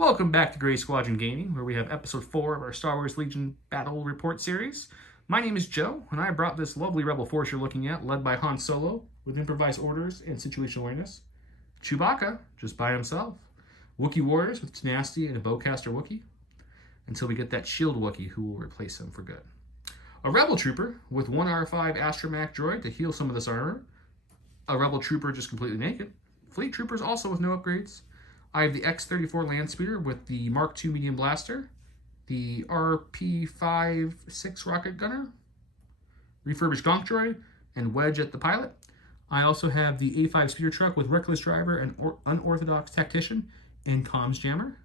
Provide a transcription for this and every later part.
Welcome back to Grey Squadron Gaming, where we have episode 4 of our Star Wars Legion Battle Report series. My name is Joe, and I brought this lovely Rebel force you're looking at, led by Han Solo, with improvised orders and situational awareness. Chewbacca, just by himself. Wookiee warriors with tenacity and a bowcaster Wookiee, until we get that shield Wookiee who will replace him for good. A Rebel trooper with one R5 astromech droid to heal some of this armor. A Rebel trooper just completely naked. Fleet troopers also with no upgrades. I have the X-34 land speeder with the Mark II medium blaster, the RP-56 rocket gunner, refurbished gonk droid, and Wedge at the pilot. I also have the A5 speeder truck with reckless driver and unorthodox tactician and comms jammer,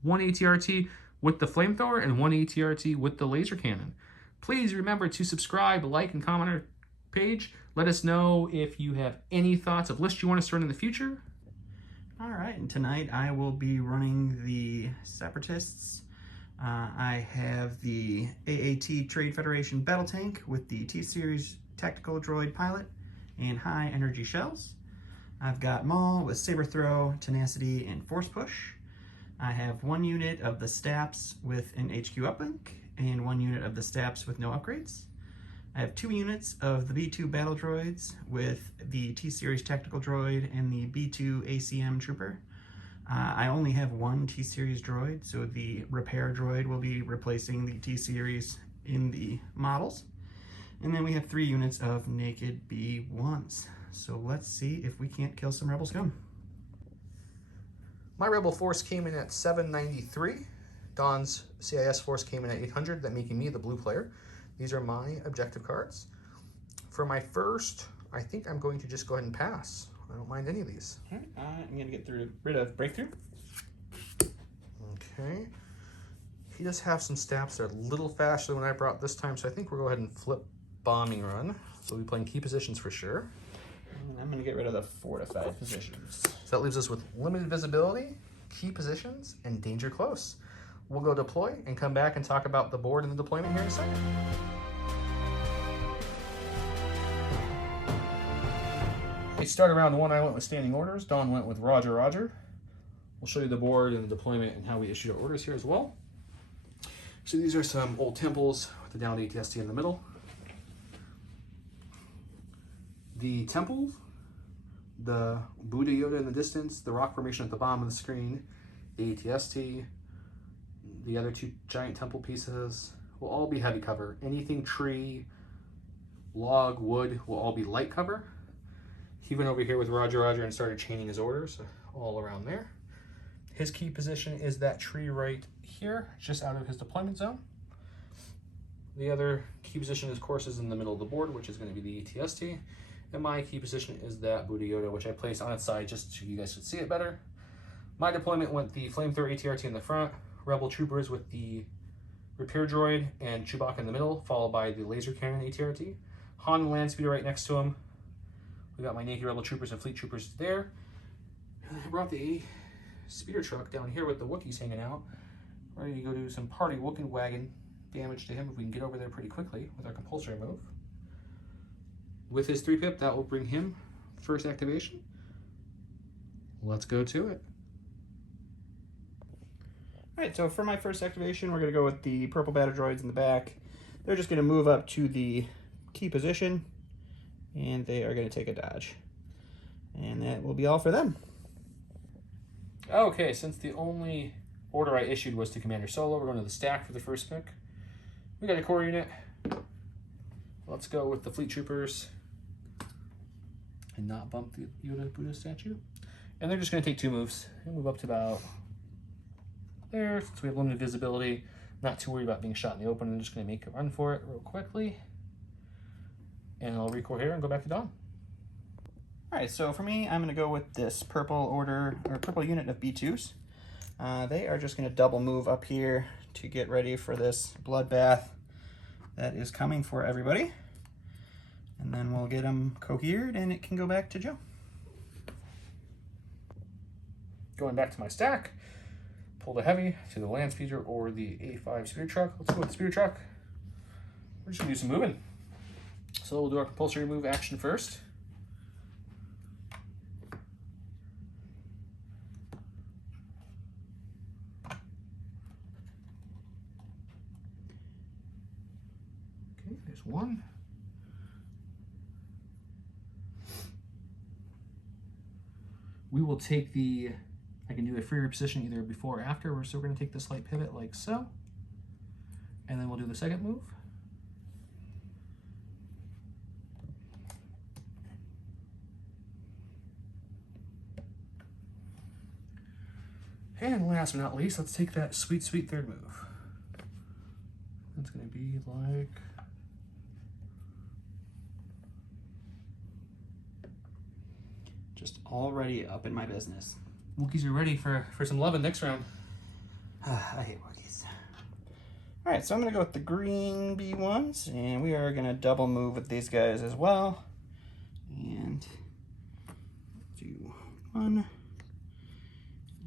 one ATRT with the flamethrower, and one ATRT with the laser cannon. Please remember to subscribe, like, and comment on our page. Let us know if you have any thoughts of lists you want us to run in the future. All right, and tonight I will be running the Separatists. I have the AAT Trade Federation Battle Tank with the T-Series Tactical Droid Pilot and High Energy Shells. I've got Maul with Saber Throw, Tenacity, and Force Push. I have one unit of the Staps with an HQ uplink and one unit of the Staps with no upgrades. I have 2 units of the B2 battle droids with the T-Series tactical droid and the B2 ACM trooper. I only have one T-Series droid, so the repair droid will be replacing the T-Series in the models. And then we have 3 units of naked B1s. So let's see if we can't kill some Rebel scum. My Rebel force came in at 793. Don's CIS force came in at 800, that making me the blue player. These are my objective cards. For my first, I think I'm going to just go ahead and pass. I don't mind any of these. All right, I'm going to get rid of Breakthrough. Okay. He does have some stabs that are a little faster than what I brought this time, so I think we'll go ahead and flip Bombing Run. So we'll be playing key positions for sure. And I'm going to get rid of the fortified positions. So that leaves us with limited visibility, key positions, and danger close. We'll go deploy and come back and talk about the board and the deployment here in a second. We started round 1, I went with standing orders. Don went with Roger, Roger. We'll show you the board and the deployment and how we issued our orders here as well. So these are some old temples with the downed ATST in the middle. The temple, the Buddha Yoda in the distance, the rock formation at the bottom of the screen, the ATST, the other 2 giant temple pieces will all be heavy cover. Anything tree, log, wood will all be light cover. He went over here with Roger Roger and started chaining his orders all around there. His key position is that tree right here, just out of his deployment zone. The other key position, of course, is in the middle of the board, which is going to be the ATST. And my key position is that Buddha Yoda, which I placed on its side just so you guys could see it better. My deployment went the flamethrower ATRT in the front, Rebel troopers with the repair droid, and Chewbacca in the middle, followed by the laser cannon ATRT. Han and land speeder right next to him. We got my naked Rebel troopers and fleet troopers there. And I brought the speeder truck down here with the Wookiees hanging out, ready to go do some party Wookiee wagon damage to him if we can get over there pretty quickly with our compulsory move. With his 3-pip, that will bring him first activation. Let's go to it. All right, so for my first activation, we're going to go with the purple battle droids in the back. They're just going to move up to the key position, and they are going to take a dodge. And that will be all for them. Okay, since the only order I issued was to Commander Solo, we're going to the stack for the first pick. We got a core unit. Let's go with the fleet troopers and not bump the Yoda Buddha statue. And they're just going to take 2 moves and move up to about there. Since we have limited visibility, not too worried about being shot in the open. I'm just going to make a run for it real quickly. And I'll recore here and go back to Don. All right, so for me, I'm going to go with this purple unit of B2s. They are just going to double move up here to get ready for this bloodbath that is coming for everybody. And then we'll get them cohered and it can go back to Joe. Going back to my stack, pull the heavy to the land speeder or the A5 speeder truck. Let's go with the speeder truck. We're just going to do some moving. So we'll do our compulsory move action first. There's one. We will take the, I can do a free reposition either before or after. So we're going to take the slight pivot like so. And then we'll do the second move. And last but not least, let's take that sweet, sweet third move. That's going to be like... Just already up in my business. Wookiees are ready for some loving next round. I hate Wookiees. All right, so I'm gonna go with the green B1s, and we are gonna double move with these guys as well. And do one,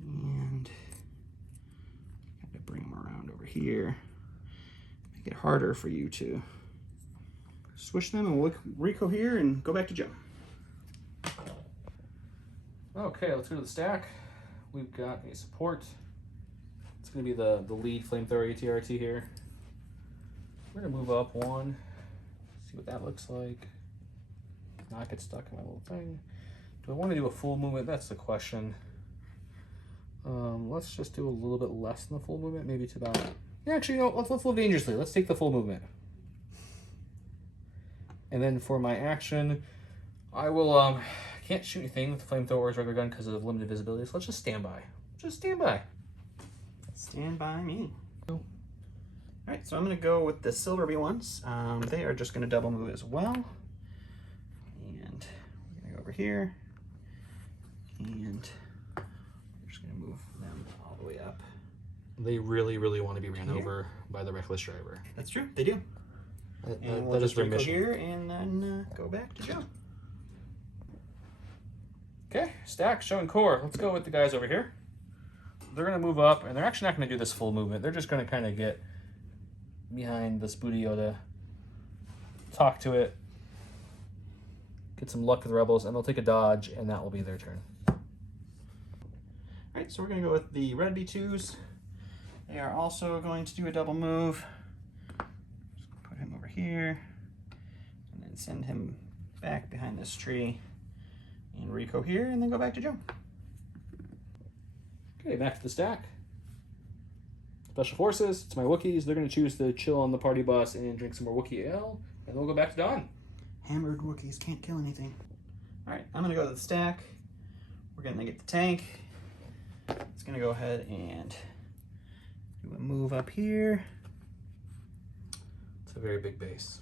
and kind of bring them around over here. Make it harder for you to swish them, and we'll recohere and go back to Joe. Okay, let's go to the stack. We've got a support. It's going to be the lead flamethrower ATRT here. We're going to move up one, see what that looks like. Not get stuck in my little thing. Do I want to do a full movement? That's the question. Let's just do a little bit less than the full movement, maybe to about... Yeah, actually, no, let's live dangerously. Let's take the full movement. And then for my action, I will... Can't shoot anything with the flamethrower's regular gun because of limited visibility, so let's just stand by. Just stand by. Stand by me. All right, so I'm going to go with the silver B1s. They are just going to double move as well. And we're going to go over here. And we're just going to move them all the way up. They really, really want to be ran over by the reckless driver. That's true, they do. And we'll just go here and then go back to Joe. Okay, stack, show, and core. Let's go with the guys over here. They're going to move up, and they're actually not going to do this full movement. They're just going to kind of get behind this Booty Yoda, talk to it, get some luck with the rebels, and they'll take a dodge, and that will be their turn. All right, so we're going to go with the red B2s. They are also going to do a double move. Just put him over here, and then send him back behind this tree. And reco here, and then go back to Joe. Okay, back to the stack. Special Forces, it's my Wookiees. They're going to choose to chill on the party bus and drink some more Wookiee ale, and they'll go back to Don. Hammered Wookiees can't kill anything. All right, I'm going to go to the stack. We're going to get the tank. It's going to go ahead and do a move up here. It's a very big base.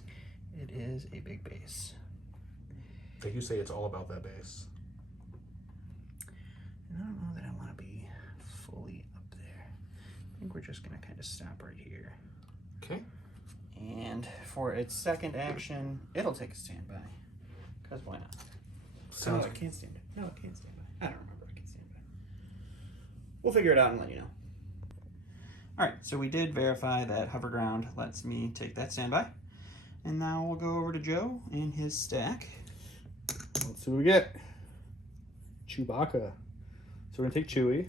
It is a big base. Like you say, it's all about that base. And I don't know that I want to be fully up there. I think we're just going to kind of stop right here. Okay. And for its second action, it'll take a standby. Because why not? No, it can't stand by. No, it can't stand by. I don't remember I can stand by. We'll figure it out and let you know. All right, so we did verify that hover ground lets me take that standby. And now we'll go over to Joe and his stack. Let's see what we get. Chewbacca. So we're going to take Chewie.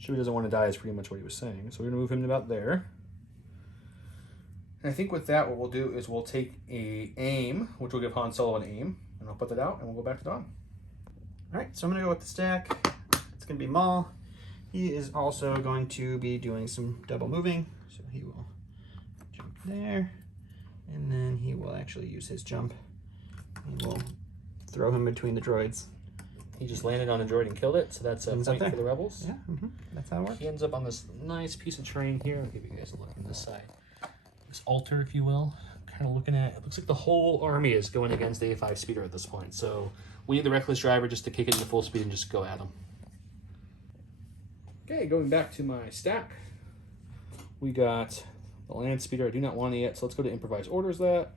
Chewie doesn't want to die is pretty much what he was saying. So we're going to move him to about there. And I think with that, what we'll do is we'll take a aim, which will give Han Solo an aim. And I'll put that out, and we'll go back to Don. All right, so I'm going to go with the stack. It's going to be Maul. He is also going to be doing some double moving. So he will jump there. And then he will actually use his jump. And we'll throw him between the droids. He just landed on a droid and killed it, so that's a point for the rebels. Yeah, that's how it works. He ends up on this nice piece of terrain here. I'll give you guys a look on this side. This altar, if you will. Kind of looking at it. Looks like the whole army is going against the A5 speeder at this point. So we need the reckless driver just to kick it into full speed and just go at him. Okay, going back to my stack. We got the land speeder. I do not want it yet, so let's go to improvise orders that.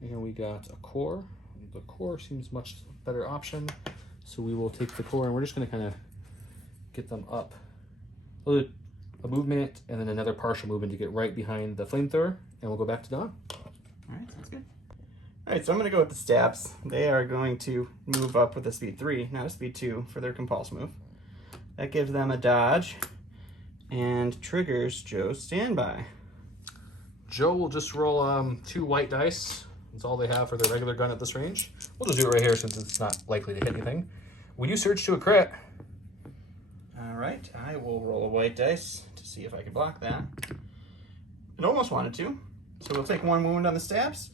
And we got a core. The core seems much better option. So we will take the core and we're just going to kind of get them up. A movement and then another partial movement to get right behind the flamethrower. And we'll go back to Don. All right, sounds good. All right, so I'm going to go with the stabs. They are going to move up with a speed 3, not a speed 2, for their compulse move. That gives them a dodge. And triggers Joe's standby. Joe will just roll 2 white dice. That's all they have for their regular gun at this range. We'll just do it right here since it's not likely to hit anything. We do surge to a crit. All right, I will roll a white dice to see if I can block that. It almost wanted to. So we'll take 1 wound on the stabs.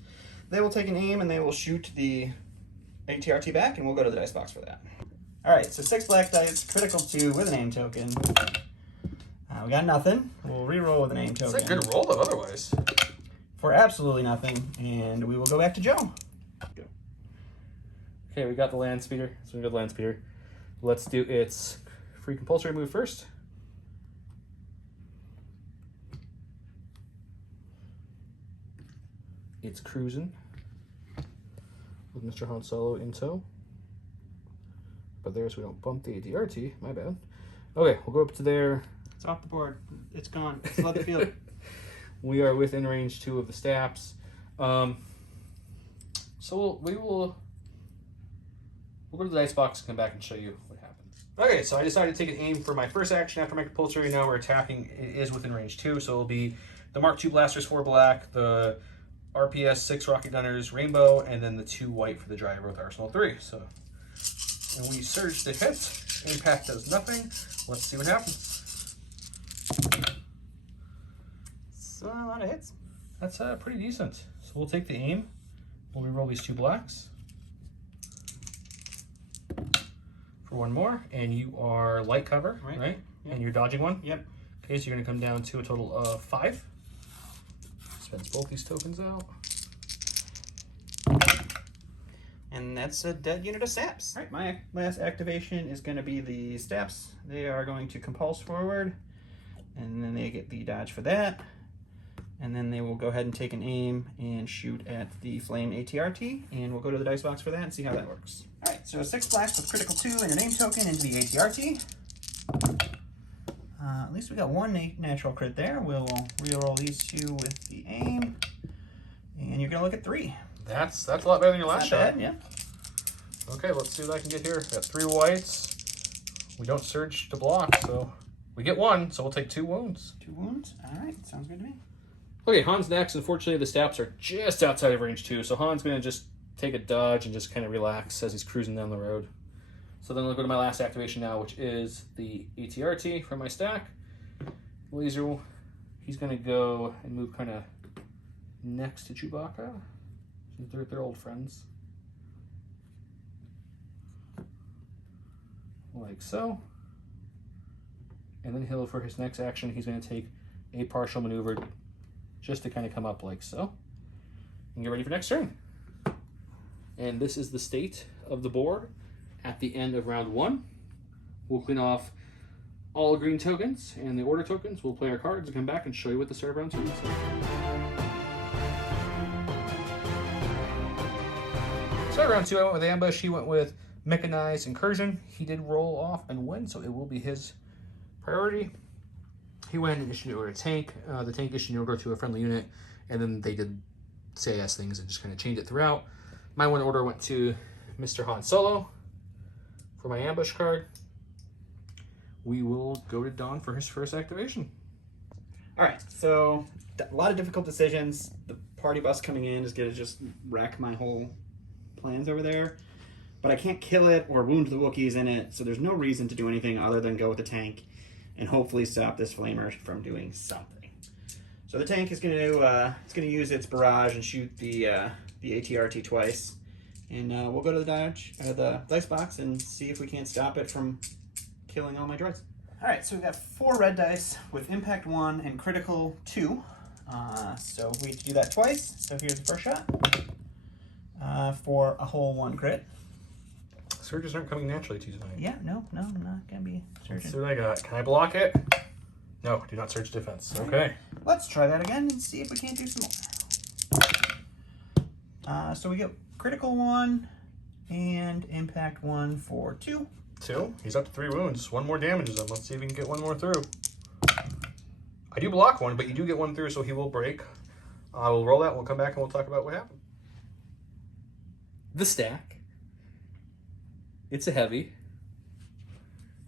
They will take an aim and they will shoot the ATRT back, and we'll go to the dice box for that. All right, so 6 black dice, critical 2 with an aim token. We got nothing. We'll re-roll with an aim token. It's a good roll though otherwise. For absolutely nothing, and we will go back to Joe. Okay, we got the land speeder. So we got the land speeder. Let's do its free compulsory move first. It's cruising with Mr. Han Solo in tow. But there, so we don't bump the ADRT. My bad. Okay, we'll go up to there. It's off the board. It's gone. It's left the field. We are within range 2 of the stabs. So we'll go to the dice box and come back and show you what happens. Okay, so I decided to take an aim for my first action after my compulsory. Now we're attacking. It is within range 2, so it'll be the Mark II blasters 4 black, the RPS 6 rocket gunners rainbow, and then the 2 white for the driver with Arsenal 3. So, and we surge to hit. Impact does nothing. Let's see what happens. So a lot of hits. That's pretty decent. So we'll take the aim. We'll re-roll these 2 blacks for 1 more, and you are light cover, right? Yep. And you're dodging 1. Yep. Okay, so you're going to come down to a total of 5. Spends both these tokens out. And that's a dead unit of steps. All right, my last activation is going to be the steps. They are going to compulse forward, and then they get the dodge for that. And then they will go ahead and take an aim and shoot at the flame ATRT, and we'll go to the dice box for that and see how that works. All right, so 6 blacks with critical 2 and your name token into the ATRT. At least we got 1 natural crit there. We'll reroll these 2 with the aim, and you're gonna look at 3. That's a lot better than your last shot. Bad, yeah. Okay, let's see what I can get here. Got 3 whites. We don't surge to block, so we get 1. So we'll take 2 wounds. 2 wounds. All right, sounds good to me. Okay, Han's next. Unfortunately, the stabs are just outside of range 2, so Han's gonna just take a dodge and just kind of relax as he's cruising down the road. So then I'll go to my last activation now, which is the ATRT from my stack. Laser, he's going to go and move kind of next to Chewbacca. They're old friends. Like so. And then he'll, for his next action, he's going to take a partial maneuver just to kind of come up like so. And get ready for next turn. And this is the state of the board. At the end of round 1, we'll clean off all green tokens and the order tokens. We'll play our cards and come back and show you what the start of round 2 looks like. So round 2, I went with ambush. He went with mechanized incursion. He did roll off and win, so it will be his priority. He went and issued a tank. The tank issued an order to a friendly unit, and then they did CIS things and just kind of changed it throughout. My 1 order went to Mr. Han Solo. For my ambush card, we will go to Don for his first activation. All right, so a lot of difficult decisions. The party bus coming in is going to just wreck my whole plans over there. But I can't kill it or wound the Wookiees in it, so there's no reason to do anything other than go with the tank and hopefully stop this flamer from doing something. So the tank is going to use its barrage and shoot the ATRT twice. And we'll go to the dice box and see if we can't stop it from killing all my droids. All right, so we've got 4 red dice with impact 1 and critical 2. So we do that twice. So here's the first shot for a whole 1 crit. Surges aren't coming naturally to you tonight. Yeah, no, I'm not gonna be surging. Let's see what I got. Can I block it? No, do not surge defense. Okay. Let's try that again and see if we can't do some more. So we get critical 1 and impact 1 for 2. 2. He's up to 3 wounds. 1 more damages him. Let's see if we can get 1 more through. I do block 1, but you do get 1 through, so he will break. I will roll that. We'll come back and we'll talk about what happened. The stack. It's a heavy.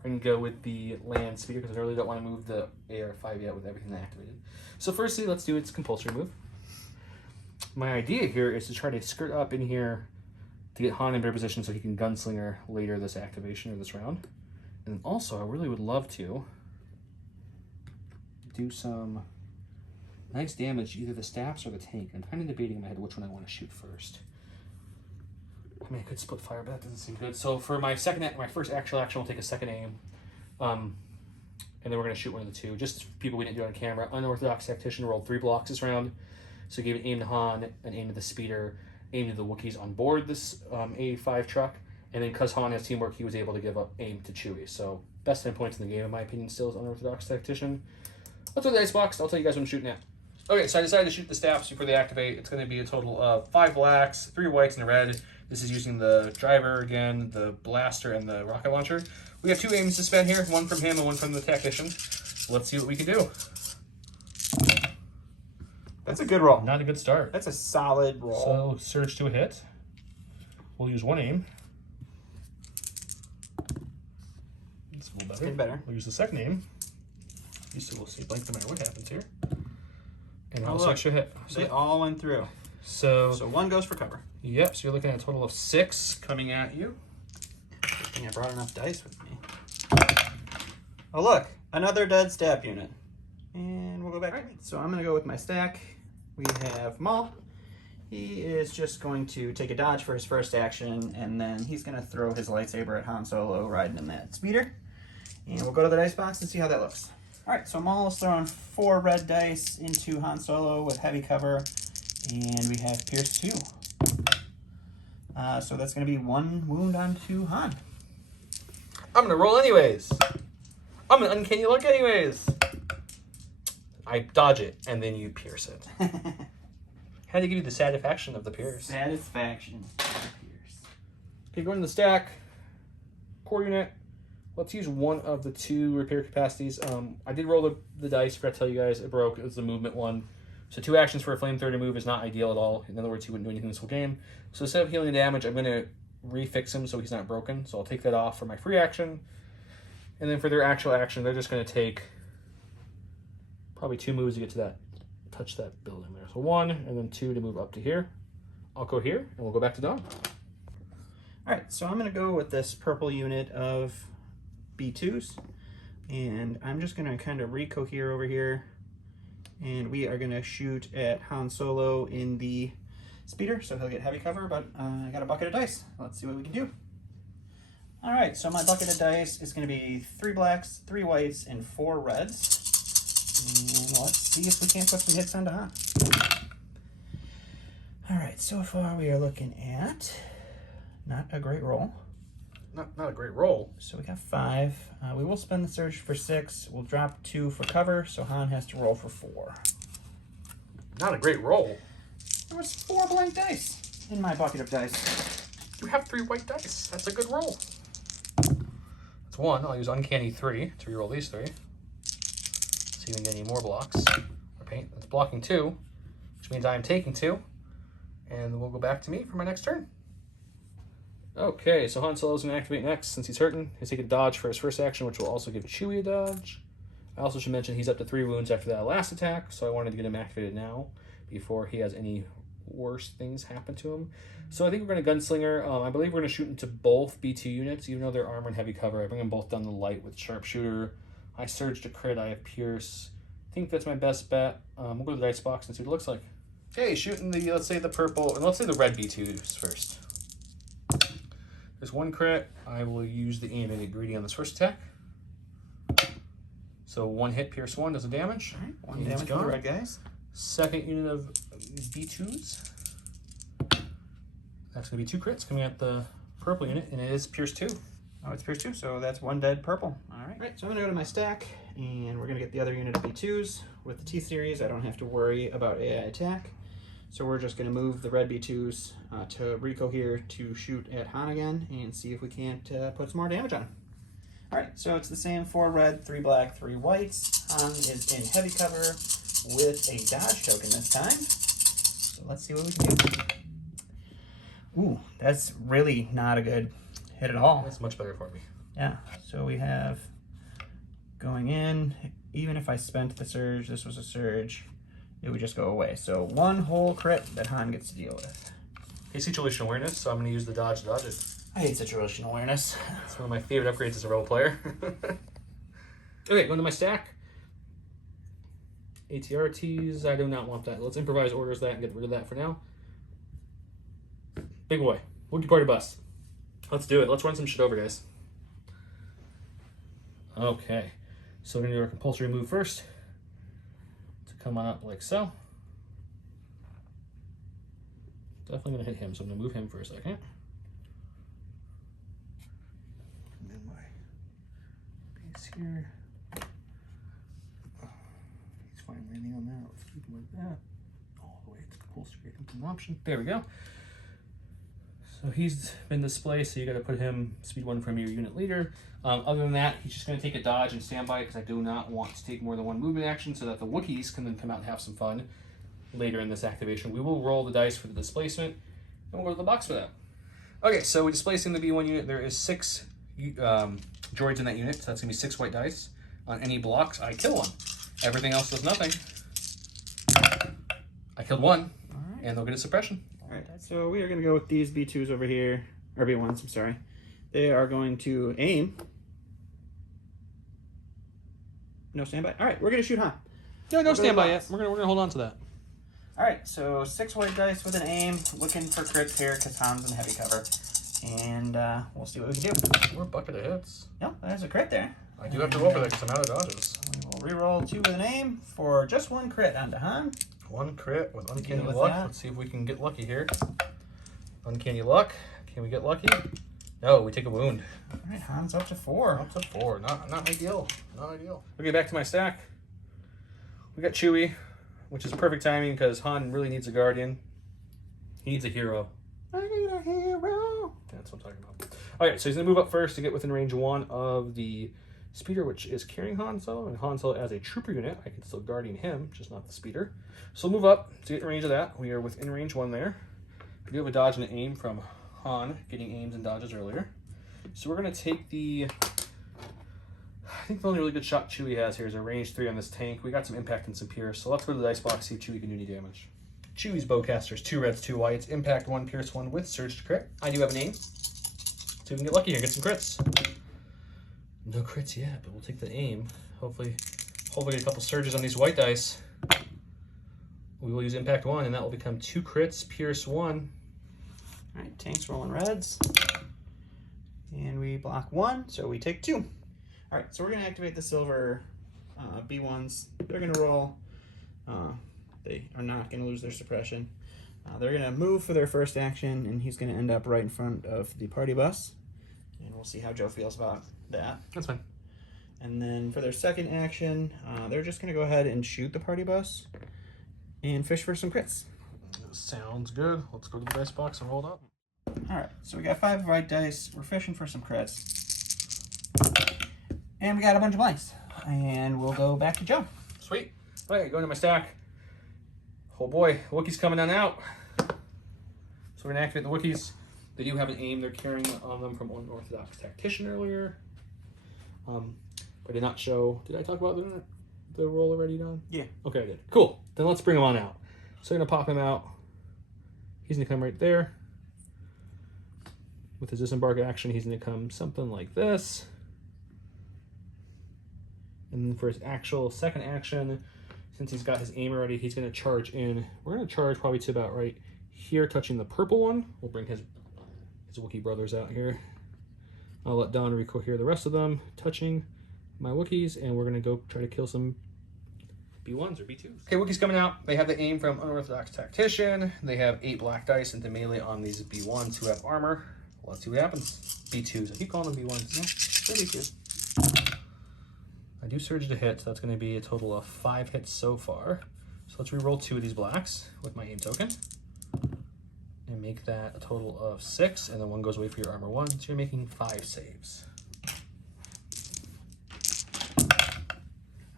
We're going to go with the land speeder because I really don't want to move the AR-5 yet with everything activated. So firstly, let's do its compulsory move. My idea here is to try to skirt up in here to get Han in better position so he can gunslinger later this activation or this round. And also, I really would love to do some nice damage to either the staffs or the tank. I'm kind of debating in my head which one I want to shoot first. I mean, I could split fire, but that doesn't seem good. So for my first actual action, we'll take a second aim. And then we're going to shoot one of the two. Just people we didn't do on camera. Unorthodox Tactician rolled 3 blocks this round. So he gave an aim to Han, an aim to the speeder, aim to the Wookiees on board this A5 truck. And then because Han has teamwork, he was able to give up aim to Chewie. So best 10 points in the game, in my opinion, still is Unorthodox Tactician. Let's go to the icebox. I'll tell you guys what I'm shooting at. Okay, so I decided to shoot the staffs before they activate. It's going to be a total of 5 blacks, 3 whites, and a red. This is using the driver again, the blaster, and the rocket launcher. We have 2 aims to spend here, one from him and one from the tactician. Let's see what we can do. That's a good roll. Not a good start. That's a solid roll. So surge to a hit. We'll use 1 aim. It's a little better. Getting better. We'll use the second aim. You still will see blank no matter what happens here. And oh, also look. extra hit. They all went through. So 1 goes for cover. Yep, so you're looking at a total of 6 coming at you. Good thing I brought enough dice with me. Oh look, another dead stab unit. And we'll go back. All right, so I'm gonna go with my stack. We have Maul. He is just going to take a dodge for his first action, and then he's gonna throw his lightsaber at Han Solo riding in that speeder. And we'll go to the dice box and see how that looks. All right, so Maul is throwing 4 red dice into Han Solo with heavy cover, and we have Pierce 2. So that's going to be 1 wound onto Han. I'm going to roll anyways. I'm going to uncanny look anyways. I dodge it, and then you pierce it. Had to give you the satisfaction of the pierce. Satisfaction of the pierce. Okay, going to the stack. Core unit. Let's use one of the 2 repair capacities. I did roll the dice. Forgot to tell you guys it broke. It was the movement one. So 2 actions for a flamethrower to move is not ideal at all. In other words, he wouldn't do anything this whole game. So instead of healing damage, I'm going to refix him so he's not broken. So I'll take that off for my free action. And then for their actual action, they're just going to take probably 2 moves to get to that, touch that building there. So 1 and then 2 to move up to here. I'll go here and we'll go back to Dom. All right, so I'm going to go with this purple unit of B2s. And I'm just going to kind of recohere over here. And we are going to shoot at Han Solo in the speeder, so he'll get heavy cover, but I got a bucket of dice. Let's see what we can do. All right, so my bucket of dice is going to be 3 blacks, 3 whites, and 4 reds. And let's see if we can't put some hits onto Han. All right, so far we are looking at not a great roll. Not a great roll. So we got 5. We will spend the surge for 6. We'll drop 2 for cover, so Han has to roll for 4. Not a great roll. There was 4 blank dice in my bucket of dice. You have 3 white dice. That's a good roll. That's 1. I'll use Uncanny 3 to reroll these 3. See if we can get any more blocks or paint. That's blocking 2, which means I am taking 2. And we'll go back to me for my next turn. Okay, so Han Solo's going to activate next since he's hurting. He's taking a dodge for his first action, which will also give Chewie a dodge. I also should mention he's up to 3 wounds after that last attack, so I wanted to get him activated now before he has any worse things happen to him. So I think we're going to gunslinger. I believe we're going to shoot into both B2 units, even though they're armor and heavy cover. I bring them both down the light with sharpshooter. I surge to crit. I have pierce. I think that's my best bet. We'll go to the dice box and see what it looks like. Okay, shooting the, let's say the purple, and let's say the red B2s first. There's 1 crit. I will use the aim and get greedy on this first attack. So 1 hit, pierce 1 does the damage. All right, 1 damage for the red guys. Second unit of B2s. That's going to be 2 crits coming at the purple unit, and it is pierce 2. Oh, it's pierce 2, so that's 1 dead purple. All right, so I'm going to go to my stack, and we're going to get the other unit of B2s. With the T-Series, I don't have to worry about AI attack. So we're just going to move the red B2s to recohere to shoot at Han again and see if we can't put some more damage on him. All right, so it's the same 4 red, 3 black, 3 whites. Han is in heavy cover with a dodge token this time. So let's see what we can do. Ooh, that's really not a good hit at all. That's much better for me. Yeah, so we have going in, even if I spent the surge, this was a surge, it would just go away. So one whole crit that Han gets to deal with. Hey, situational awareness, so I'm going to use the dodge to dodge it. I hate situational awareness. It's one of my favorite upgrades as a role player. Okay, going to my stack. ATRTs, I do not want that. Let's improvise orders that and get rid of that for now. Big boy, Wookiee party bus. Let's do it. Let's run some shit over, guys. Okay, so we're going to do our compulsory move first. To come on up like so. Definitely going to hit him, so I'm going to move him for a second. And then my base here. He's fine landing on that. Let's keep him like that. All the way to compulsory an option. There we go. So he's been displaced, so you got to put him speed 1 from your unit leader. Other than that, he's just going to take a dodge and standby because I do not want to take more than one movement action so that the Wookiees can then come out and have some fun later in this activation. We will roll the dice for the displacement, and we'll go to the box for that. Okay, so we're displacing the B1 unit. There is 6 droids in that unit, so that's going to be 6 white dice. On any blocks, I kill 1. Everything else does nothing. I killed 1, and they'll get a suppression. Alright, so we are going to go with these B2s over here, or B1s, I'm sorry. They are going to aim. No standby. Alright, we're going to shoot Han. No standby yet. We're gonna hold on to that. Alright, so 6 white dice with an aim, looking for crits here because Han's in heavy cover. And we'll see what we can do. We're a bucket of hits. Yep, there's a crit there. I do have to roll for that because I'm out of dodges. We will reroll 2 with an aim for just 1 crit onto Han. 1 crit with uncanny luck. Let's see if we can get lucky here. Uncanny luck. Can we get lucky? No, we take a wound. Alright, Han's up to 4. Up to 4. Not ideal. Not ideal. Okay, back to my stack. We got Chewie, which is perfect timing because Han really needs a guardian. He needs a hero. I need a hero. That's what I'm talking about. Okay, so he's going to move up first to get within range 1 of the speeder, which is carrying Han Solo. And Han Solo as a trooper unit, I can still guardian him, just not the speeder. So we'll move up to get in range of that. We are within range 1 there. We do have a dodge and an aim from Han, getting aims and dodges earlier. So we're going to take the... I think the only really good shot Chewie has here is a range 3 on this tank. We got some impact and some pierce, so let's go to the dice box, see if Chewie can do any damage. Chewie's bowcaster is 2 reds, 2 whites, impact 1, pierce 1 with surge to crit. I do have an aim, so we can get lucky here, get some crits. No crits yet, but we'll take the aim. Hopefully get a couple surges on these white dice. We will use impact 1, and that will become 2 crits, pierce 1. All right, tank's rolling reds. And we block 1, so we take 2. All right, so we're going to activate the silver B1s. They're going to roll. They are not going to lose their suppression. They're going to move for their first action, and he's going to end up right in front of the party bus. And we'll see how Joe feels about that. That's fine. And then for their second action, they're just going to go ahead and shoot the party bus and fish for some crits. Sounds good. Let's go to the dice box and roll it up. All right, so we got 5 white dice. We're fishing for some crits. And we got a bunch of blanks. And we'll go back to Joe. Sweet. All right, going to my stack. Oh boy, Wookiee's coming on out. So we're going to activate the Wookiees. They do have an aim. They're carrying on them from Unorthodox Tactician earlier. But did not show. Did I talk about the roll already, Don? Yeah. Okay, I did. Cool. Then let's bring him on out. So I'm going to pop him out. He's going to come right there. With his disembark action, he's going to come something like this. And then for his actual second action, since he's got his aim already, he's going to charge in. We're going to charge probably to about right here, touching the purple one. We'll bring his Wookiee brothers out here. I'll let Don recohere the rest of them, touching my Wookiees, and we're going to go try to kill some B1s or B2s. Okay, Wookiees coming out. They have the aim from Unorthodox Tactician. They have 8 black dice into melee on these B1s who have armor. Let's see what happens. B2s. I keep calling them B1s. No, they're B2s. I do surge to hit, so that's going to be a total of 5 hits so far. So let's re-roll 2 of these blacks with my aim token. And make that a total of 6, and then 1 goes away for your armor 1, so you're making 5 saves.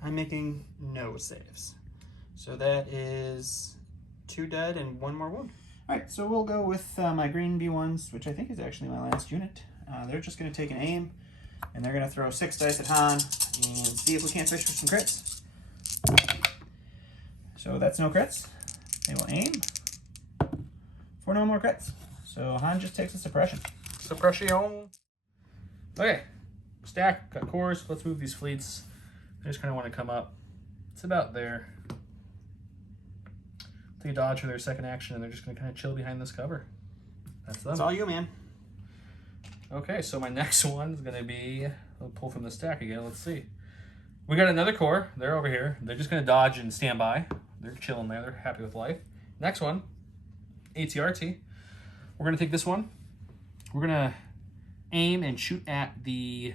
I'm making no saves. So that is 2 dead and 1 more wound. All right, so we'll go with my green B1s, which I think is actually my last unit. They're just going to take an aim, And they're going to throw 6 dice at Han and see if we can't fish for some crits. So that's no crits. They will aim for no more crits. So Han just takes a suppression. Suppression. Okay. Stack, got cores. Let's move these fleets. I just kind of want to come up. It's about there. Take a dodge for their second action, and they're just going to kind of chill behind this cover. That's them. That's all you, man. Okay, so my next one is going to be, I'll pull from the stack again. Let's see. We got another core. They're over here. They're just going to dodge and stand by. They're chilling there. They're happy with life. Next one, ATRT. We're going to take this one. We're going to aim and shoot at the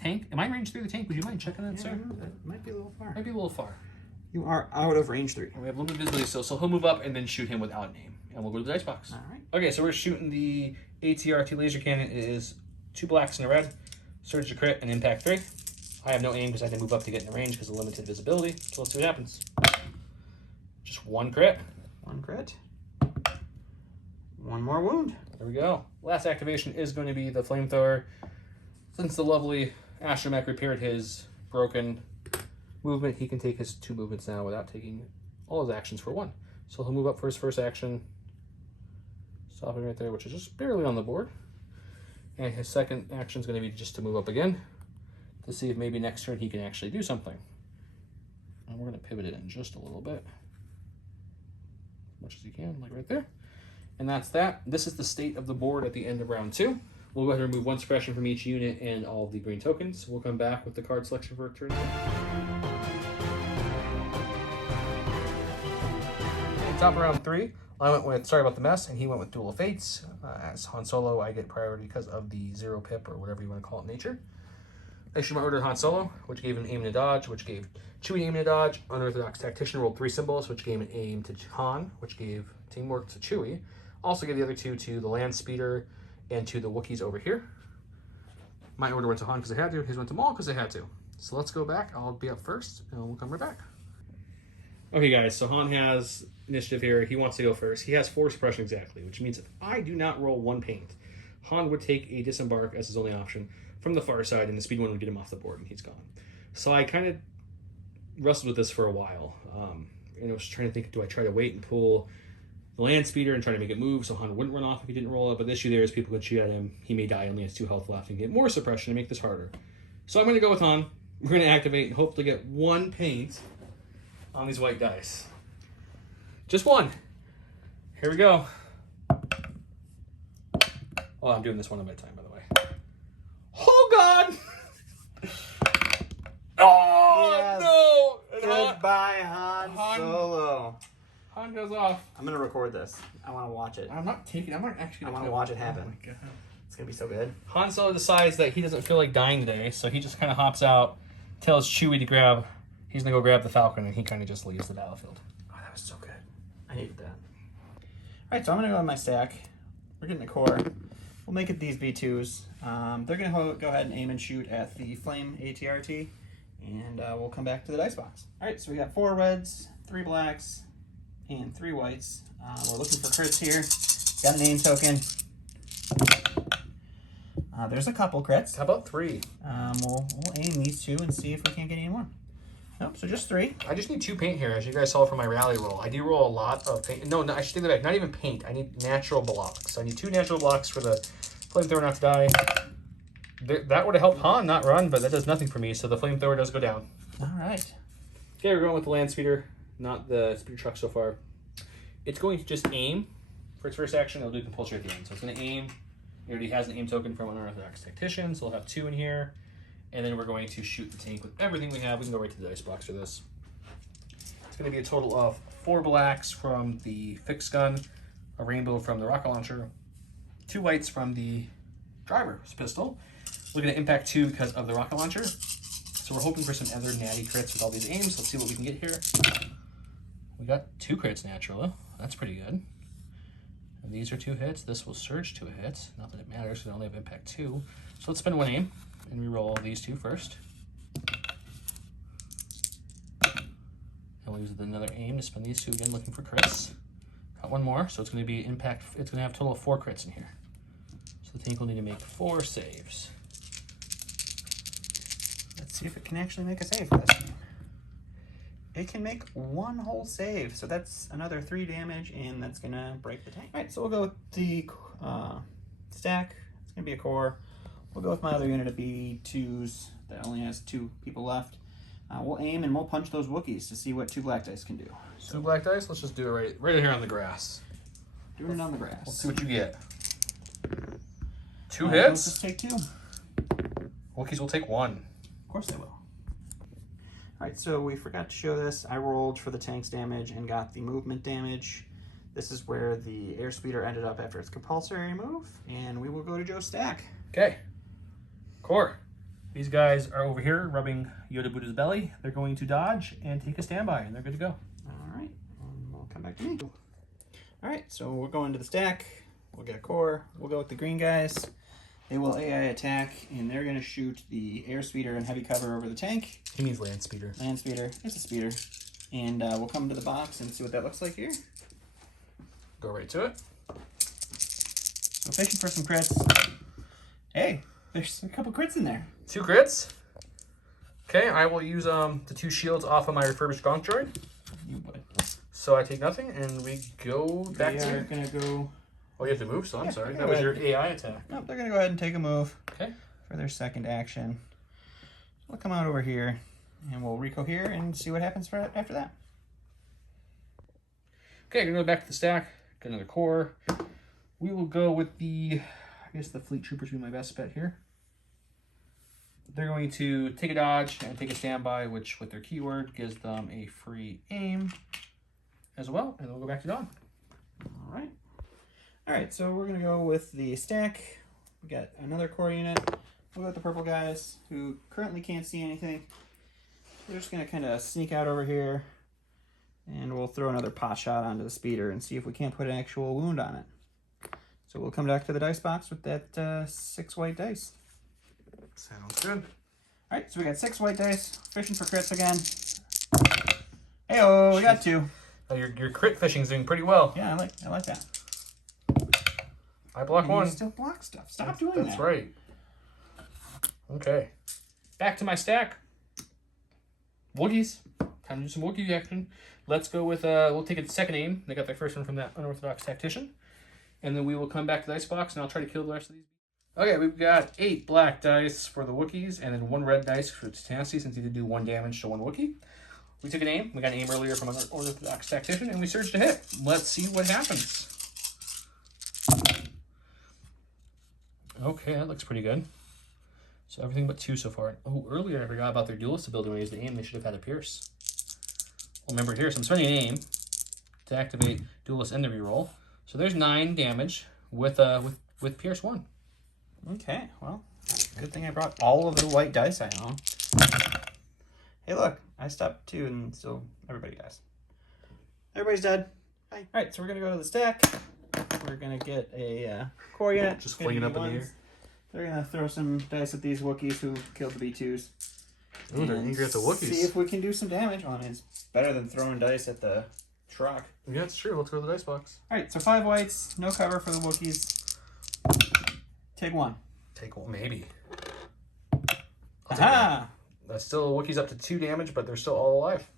tank. Am I in range 3 of the tank? Would you mind checking that, sir? That might be a little far. Might be a little far. You are out of range 3. We have a little bit of visibility still, so he'll move up and then shoot him without an aim. And we'll go to the dice box. All right. Okay, so we're shooting the ATRT laser cannon. It is 2 blacks and a red. Surge to crit and impact 3. I have no aim because I had to move up to get in the range because of limited visibility. So let's see what happens. Just 1 crit. 1 crit. 1 more wound. There we go. Last activation is going to be the flamethrower. Since the lovely Astromech repaired his broken movement, he can take his 2 movements now without taking all his actions for 1. So he'll move up for his first action. Stopping right there, which is just barely on the board. And his second action is going to be just to move up again to see if maybe next turn he can actually do something. And we're going to pivot it in just a little bit. As much as you can, like right there. And that's that. This is the state of the board at the end of round 2. We'll go ahead and remove 1 suppression from each unit and all of the green tokens. We'll come back with the card selection for turn 2. Top of round 3, I went with Sorry About the Mess, and he went with Duel of Fates. As Han Solo, I get priority because of the 0 pip, or whatever you want to call it, nature. I issued my order to Han Solo, which gave an aim and a dodge, which gave Chewie an aim and a dodge. Unorthodox Tactician rolled 3 symbols, which gave an aim to Han, which gave teamwork to Chewie. Also gave the other 2 to the Land Speeder and to the Wookiees over here. My order went to Han because I had to. His went to Maul because I had to. So let's go back. I'll be up first, and we'll come right back. Okay, guys, so Han has initiative here. He wants to go first. He has 4 suppression exactly, which means if I do not roll 1 paint, Han would take a disembark as his only option from the far side, and the speed 1 would get him off the board, and he's gone. So I kind of wrestled with this for a while, and I was trying to think, do I try to wait and pull the Land Speeder and try to make it move so Han wouldn't run off if he didn't roll it? But the issue there is people could shoot at him. He may die, only has 2 health left, and get more suppression to make this harder. So I'm going to go with Han. We're going to activate and hopefully get 1 paint on these white dice. Just 1. Here we go. Oh, I'm doing this one at a time, by the way. Oh, God! Oh, yes. No! Goodbye, Han Solo. Han goes off. I'm going to record this. I want to watch it. I'm not actually I want to watch it happen. Oh, my God. It's going to be so good. Han Solo decides that he doesn't feel like dying today, so he just kind of hops out, tells Chewie to grab... He's going to go grab the Falcon, and he kind of just leaves the battlefield. Oh, that was so good. I needed that. All right, so I'm going to go on my stack. We're getting a core. We'll make it these B2s. They're going to go ahead and aim and shoot at the Flame ATRT, and we'll come back to the dice box. All right, so we got 4 reds, 3 blacks, and 3 whites. We're looking for crits here. Got a name token. There's a couple crits. How about 3? We'll aim these 2 and see if we can't get any more. Nope, so just 3. I just need 2 paint here, as you guys saw from my rally roll. I do roll a lot of paint. No, I should take that back. Not even paint. I need natural blocks. I need 2 natural blocks for the flamethrower not to die. That would have helped Han not run, but that does nothing for me, so the flamethrower does go down. All right. Okay, we're going with the Land Speeder, not the speeder truck so far. It's going to just aim for its first action. It'll do compulsory at the end. So it's going to aim. It already has an aim token from Unorthodox Tactician, so we'll have 2 in here. And then we're going to shoot the tank with everything we have. We can go right to the dice box for this. It's going to be a total of 4 blacks from the fixed gun, a rainbow from the rocket launcher, 2 whites from the driver's pistol. We're going to impact 2 because of the rocket launcher. So we're hoping for some other natty crits with all these aims. Let's see what we can get here. We got 2 crits naturally. That's pretty good. And these are 2 hits. This will surge to a hit. Not that it matters because I only have impact 2. So let's spend 1 aim. And we roll these 2 first. And we'll use another aim to spend these 2 again, looking for crits. Got 1 more, so it's going to be impact. It's going to have a total of 4 crits in here. So the tank will need to make 4 saves. see if it can actually make a save for this. It can make one whole save, so that's another 3 damage, and that's gonna break the tank. All right, so we'll go with the stack. It's gonna be a core. We'll go with my other unit of B2s that only has 2 people left. We'll aim and we'll punch those Wookiees to see what 2 black dice can do. So 2 black dice. Let's just do it right here on the grass. Doing it on the grass. Let's see what you get. 2 hits. Let's just take 2. Wookiees will take 1. Of course they will. All right, so we forgot to show this. I rolled for the tank's damage and got the movement damage. This is where the airspeeder ended up after its compulsory move, and we will go to Joe's stack. Okay. Core. These guys are over here rubbing Yoda Buddha's belly. They're going to dodge and take a standby, and they're good to go. All right, and we'll come back to me. All right, so we're going to the stack. We'll get a core. We'll go with the green guys. They will AI attack, and they're going to shoot the airspeeder and heavy cover over the tank. He means land speeder. Land speeder. It's a speeder. And we'll come to the box and see what that looks like here. Go right to it. So fishing for some crits. Hey, there's a couple crits in there. 2 crits. Okay, I will use the 2 shields off of my refurbished Gonk droid. You would. So I take nothing, and we go back to... They're going to go... Oh, you have to move, so I'm sorry. go That was ahead. your AI attack. Nope, they're going to go ahead and take a move. Okay. For their second action. So we'll come out over here, and we'll Rico here and see what happens after that. Okay, gonna go back to the stack. Get another core. We will go with the... I guess the Fleet Troopers would be my best bet here. They're going to take a dodge and take a standby, which with their keyword gives them a free aim as well. And we'll go back to Dawn. All right. All right, so we're going to go with the stack. We got another core unit. We'll go with the purple guys who currently can't see anything. We're just going to kind of sneak out over here, and we'll throw another pot shot onto the speeder and see if we can't put an actual wound on it. So we'll come back to the dice box with that 6 white dice. Sounds good. All right, so we got 6 white dice. Fishing for crits again. Hey-oh, we got 2. Oh, your crit fishing's doing pretty well. Yeah, I like that. I block And 1. you still block stuff. Stop doing that. That's right. Okay. Back to my stack. Wookiees. Time to do some Wookiee action. Let's go with, we'll take a second aim. They got their first one from that unorthodox tactician. And then we will come back to the dice box, and I'll try to kill the rest of these. Okay, we've got 8 black dice for the Wookiees, and then 1 red dice for tenacity, since he did do 1 damage to 1 Wookiee. We took an aim. We got an aim earlier from an unorthodox tactician, and we surged a hit. Let's see what happens. Okay, that looks pretty good. So everything but 2 so far. Oh, earlier I forgot about their duelist ability. When they used the aim, they should have had a pierce. Well, remember here, so I'm spending an aim to activate duelist and the reroll. So there's 9 damage with pierce 1. Okay, well, good thing I brought all of the white dice I own. Hey, look, I stopped 2 and still everybody dies. Everybody's dead. Bye. All right, so we're gonna go to the stack. We're gonna get a core unit. Just fling it up in the air. They're gonna throw some dice at these Wookiees who killed the B2s. Ooh, they're eager at the Wookiees. See if we can do some damage. Well, it's better than throwing dice at the truck. Yeah, it's true. Let's go to the dice box. All right, so 5 whites, no cover for the Wookiees. Take 1. Take 1, maybe. Aha! That's still Wookiees up to 2 damage, but they're still all alive.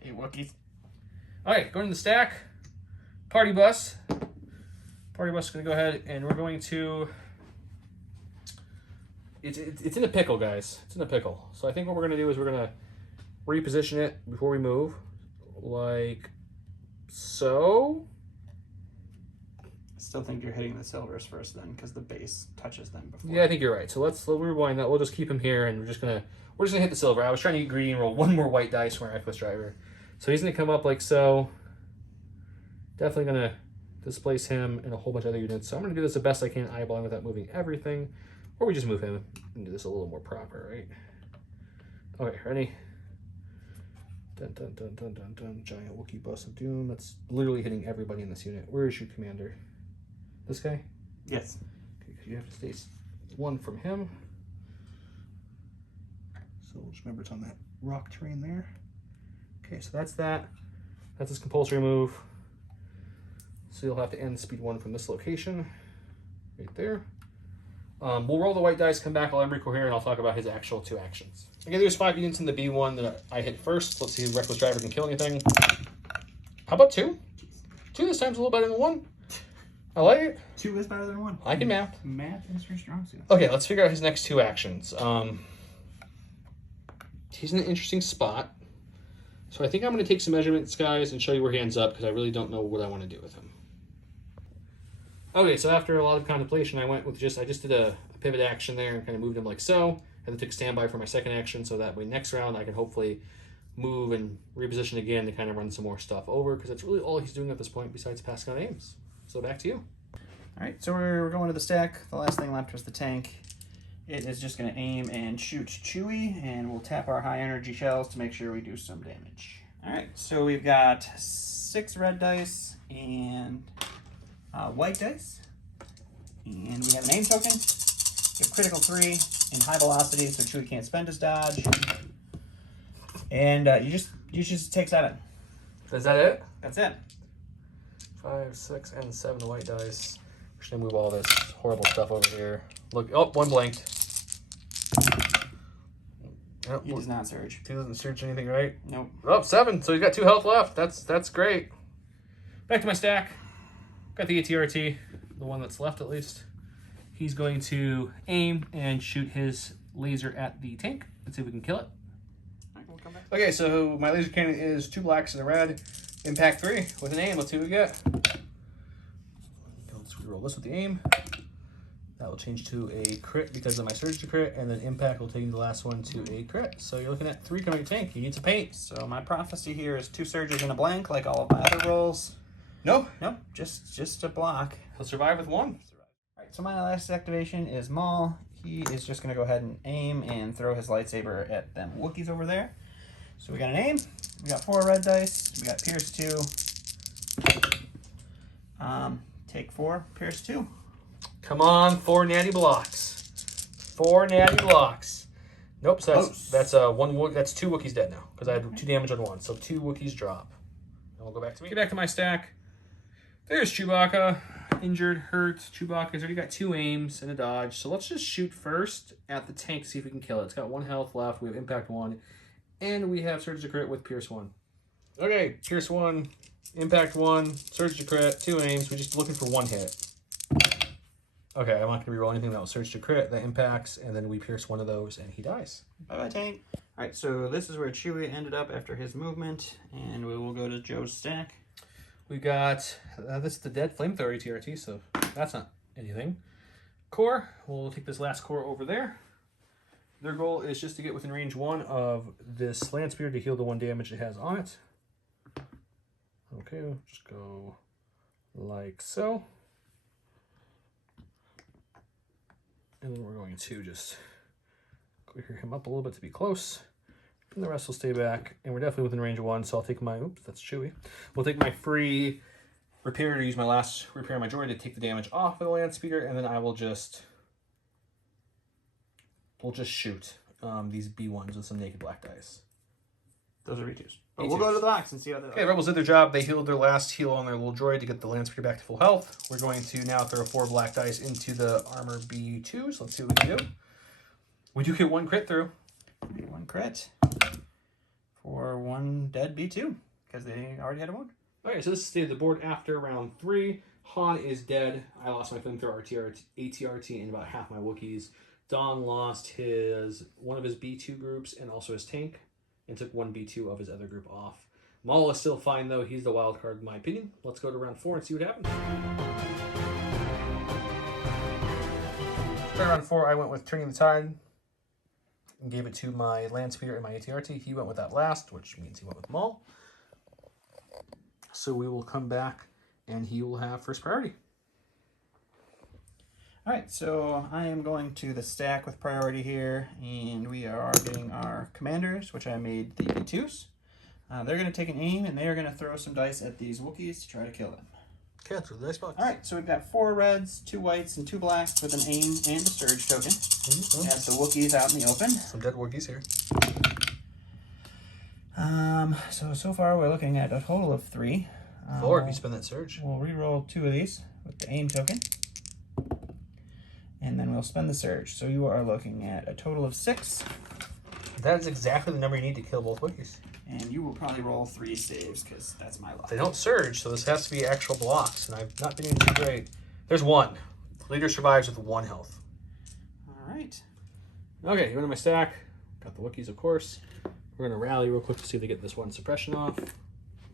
Hey, Wookiees. All right, going to the stack. Party bus. Party bus is going to go ahead, and we're going to... It's in a pickle, guys. It's in a pickle. So I think what we're going to do is we're going to reposition it before we move, like so. I still think you're hitting the silvers first then, because the base touches them before. Yeah, I think you're right. So let's rewind that. We'll just keep him here, and we're just gonna hit the silver. I was trying to get greedy and roll 1 more white dice for our Equus driver. So he's gonna come up like so. Definitely gonna displace him and a whole bunch of other units. So I'm gonna do this the best I can, eyeballing without moving everything. Or we just move him and do this a little more proper, right? Okay, ready? Dun dun dun dun dun dun. Giant Wookiee bus of doom. That's literally hitting everybody in this unit. Where is your commander? This guy? Yes. Okay, because you have to stay 1 from him. So just remember it's on that rock terrain there. Okay, so that's that. That's his compulsory move. So you'll have to end speed 1 from this location. Right there. We'll roll the white dice, come back, I'll end Rico here, and I'll talk about his actual 2 actions. Again, there's 5 units in the B1 that I hit first. Let's see if Reckless Driver can kill anything. How about 2? 2 this time's a little better than 1. I like it. 2 is better than 1. I can math. Math is your strong suit. Okay, let's figure out his next 2 actions. He's in an interesting spot. So I think I'm going to take some measurements, guys, and show you where he ends up, because I really don't know what I want to do with him. Okay, so after a lot of contemplation, I went with I just did a pivot action there and kind of moved him like so. And then took standby for my second action, so that way next round I can hopefully move and reposition again to kind of run some more stuff over, because that's really all he's doing at this point besides passing out aims. So back to you. All right, so we're going to the stack. The last thing left was the tank. It is just going to aim and shoot Chewie, and we'll tap our high energy shells to make sure we do some damage. All right, so we've got 6 red dice and white dice, and we have an aim token. We have critical 3 and high velocity, so Chewie can't spend his dodge. And you just take 7. Is that it? That's it. 5, 6, and 7 the white dice. We're just gonna move all this horrible stuff over here. Look, oh, 1 blanked. Oh, He does not surge. He doesn't surge anything, right? Nope. Oh, 7. So he's got 2 health left. That's great. Back to my stack. Got the ATRT, the one that's left at least. He's going to aim and shoot his laser at the tank. Let's see if we can kill it. We'll come back. Okay, so my laser cannon is 2 blacks and a red. Impact 3 with an aim. Let's see what we get. Let's reroll this with the aim. That will change to a crit because of my surge to crit, and then impact will take the last one to a crit. So you're looking at 3 coming to tank. He needs a paint. So my prophecy here is 2 surges and a blank, like all of my other rolls. No, Nope, just a block. he'll survive with 1. All right, so my last activation is Maul. He is just going to go ahead and aim and throw his lightsaber at them Wookiees over there. So we got an aim. We got 4 red dice. We got Pierce 2. Take 4, Pierce 2. Come on, 4 natty blocks. 4 natty blocks. Nope, so that's 2 Wookiees dead now, because I had 2 damage on 1. So 2 Wookiees drop. And we'll go back to me. Get back to my stack. There's Chewbacca. Injured, hurt. Chewbacca's already got 2 aims and a dodge. So let's just shoot first at the tank, see if we can kill it. It's got 1 health left. We have impact 1. And we have surge to crit with Pierce 1. Okay, Pierce 1, impact 1, surge to crit, 2 aims. We're just looking for 1 hit. Okay, I'm not going to reroll anything that will surge to crit. That impacts, and then we pierce 1 of those, and he dies. Bye-bye, tank. All right, so this is where Chewie ended up after his movement, and we will go to Joe's stack. We got, this is the dead flamethrower ATRT, so that's not anything. Core, we'll take this last core over there. Their goal is just to get within range 1 of this land spear to heal the 1 damage it has on it. Okay, we'll just go like so. And then we're going to just clear him up a little bit to be close. And the rest will stay back. And we're definitely within range of 1, so I'll take my, oops, that's Chewie. We'll take my free repair to use my last repair on my droid to take the damage off of the land speeder, and then I will just, we'll just shoot these B1s with some naked black dice. Those are E2s. But we'll go to the box and see how they Okay, Rebels did their job. They healed their last heal on their little droid to get the land speeder back to full health. We're going to now throw 4 black dice into the armor B2s. Let's see what we can do. We do get 1 crit through. 1 crit for 1 dead B2 because they already had a 1. Okay, so this is the state of the board after round 3. Han is dead. I lost my flamethrower ATRT and about half my Wookiees. Don lost one of his B2 groups and also his tank, and took 1 B2 of his other group off. Maul is still fine, though. He's the wild card, in my opinion. Let's go to round 4 and see what happens. For round 4, I went with Turning the Tide and gave it to my Land Speeder and my ATRT. He went with that last, which means he went with Maul. So we will come back, and he will have first priority. All right, so I am going to the stack with priority here, and we are getting our commanders, which I made the B2s. They're going to take an aim, and they are going to throw some dice at these Wookiees to try to kill them. Okay, throw the dice box. All right, so we've got 4 reds, 2 whites, and 2 blacks with an aim and a surge token. We have the Wookiees out in the open. Some dead Wookiees here. So far we're looking at a total of 3. 4 if you spend that surge. We'll re-roll 2 of these with the aim token. And then we'll spend the surge. So you are looking at a total of 6. That is exactly the number you need to kill both Wookiees. And you will probably roll 3 saves, because that's my luck. They don't surge, so this has to be actual blocks, and I've not been doing too great. There's 1. The leader survives with 1 health. All right. Okay, you into my stack. Got the Wookiees, of course. We're going to rally real quick to see if they get this 1 suppression off.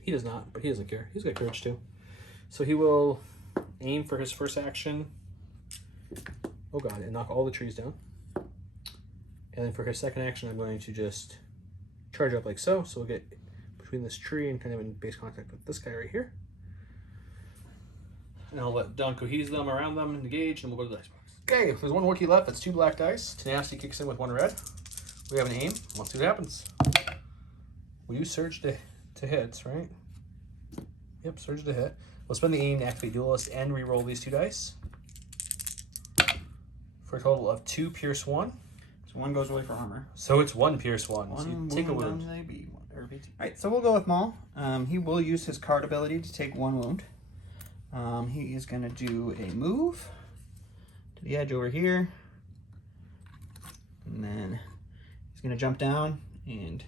He does not, but he doesn't care. He's got courage, too. So he will aim for his first action. Oh, God, and knock all the trees down. And then for his second action, I'm going to just charge up like so. So we'll get between this tree and kind of in base contact with this guy right here. And I'll let Don cohese them around them, engage, and we'll go to the dice box. Okay, there's 1 Wookiee left. That's 2 black dice. Tenacity kicks in with 1 red. We have an aim. Let's see what happens. We use surge to hits, right? Yep, surge to hit. We'll spend the aim to activate duelist and re-roll these 2 dice. For a total of 2 pierce 1. So 1 goes away for armor. So it's 1 pierce 1. So you take a wound. Alright, so we'll go with Maul. He will use his card ability to take 1 wound. He is going to do a move to the edge over here. And then he's going to jump down and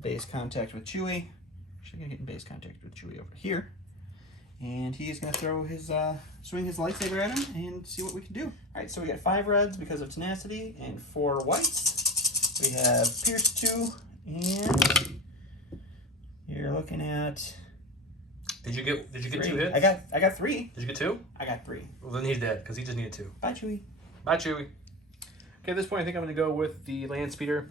base contact with Chewie. Actually going to get in base contact with Chewie over here. And he's going to throw his, swing his lightsaber at him and see what we can do. All right, so we got 5 reds because of tenacity and 4 whites. We have Pierce 2, and you're looking at... Did you get 3. 2 hits? I got 3. Did you get 2? I got 3. Well, then he's dead because he just needed 2. Bye, Chewie. Bye, Chewie. Okay, at this point, I think I'm going to go with the land speeder.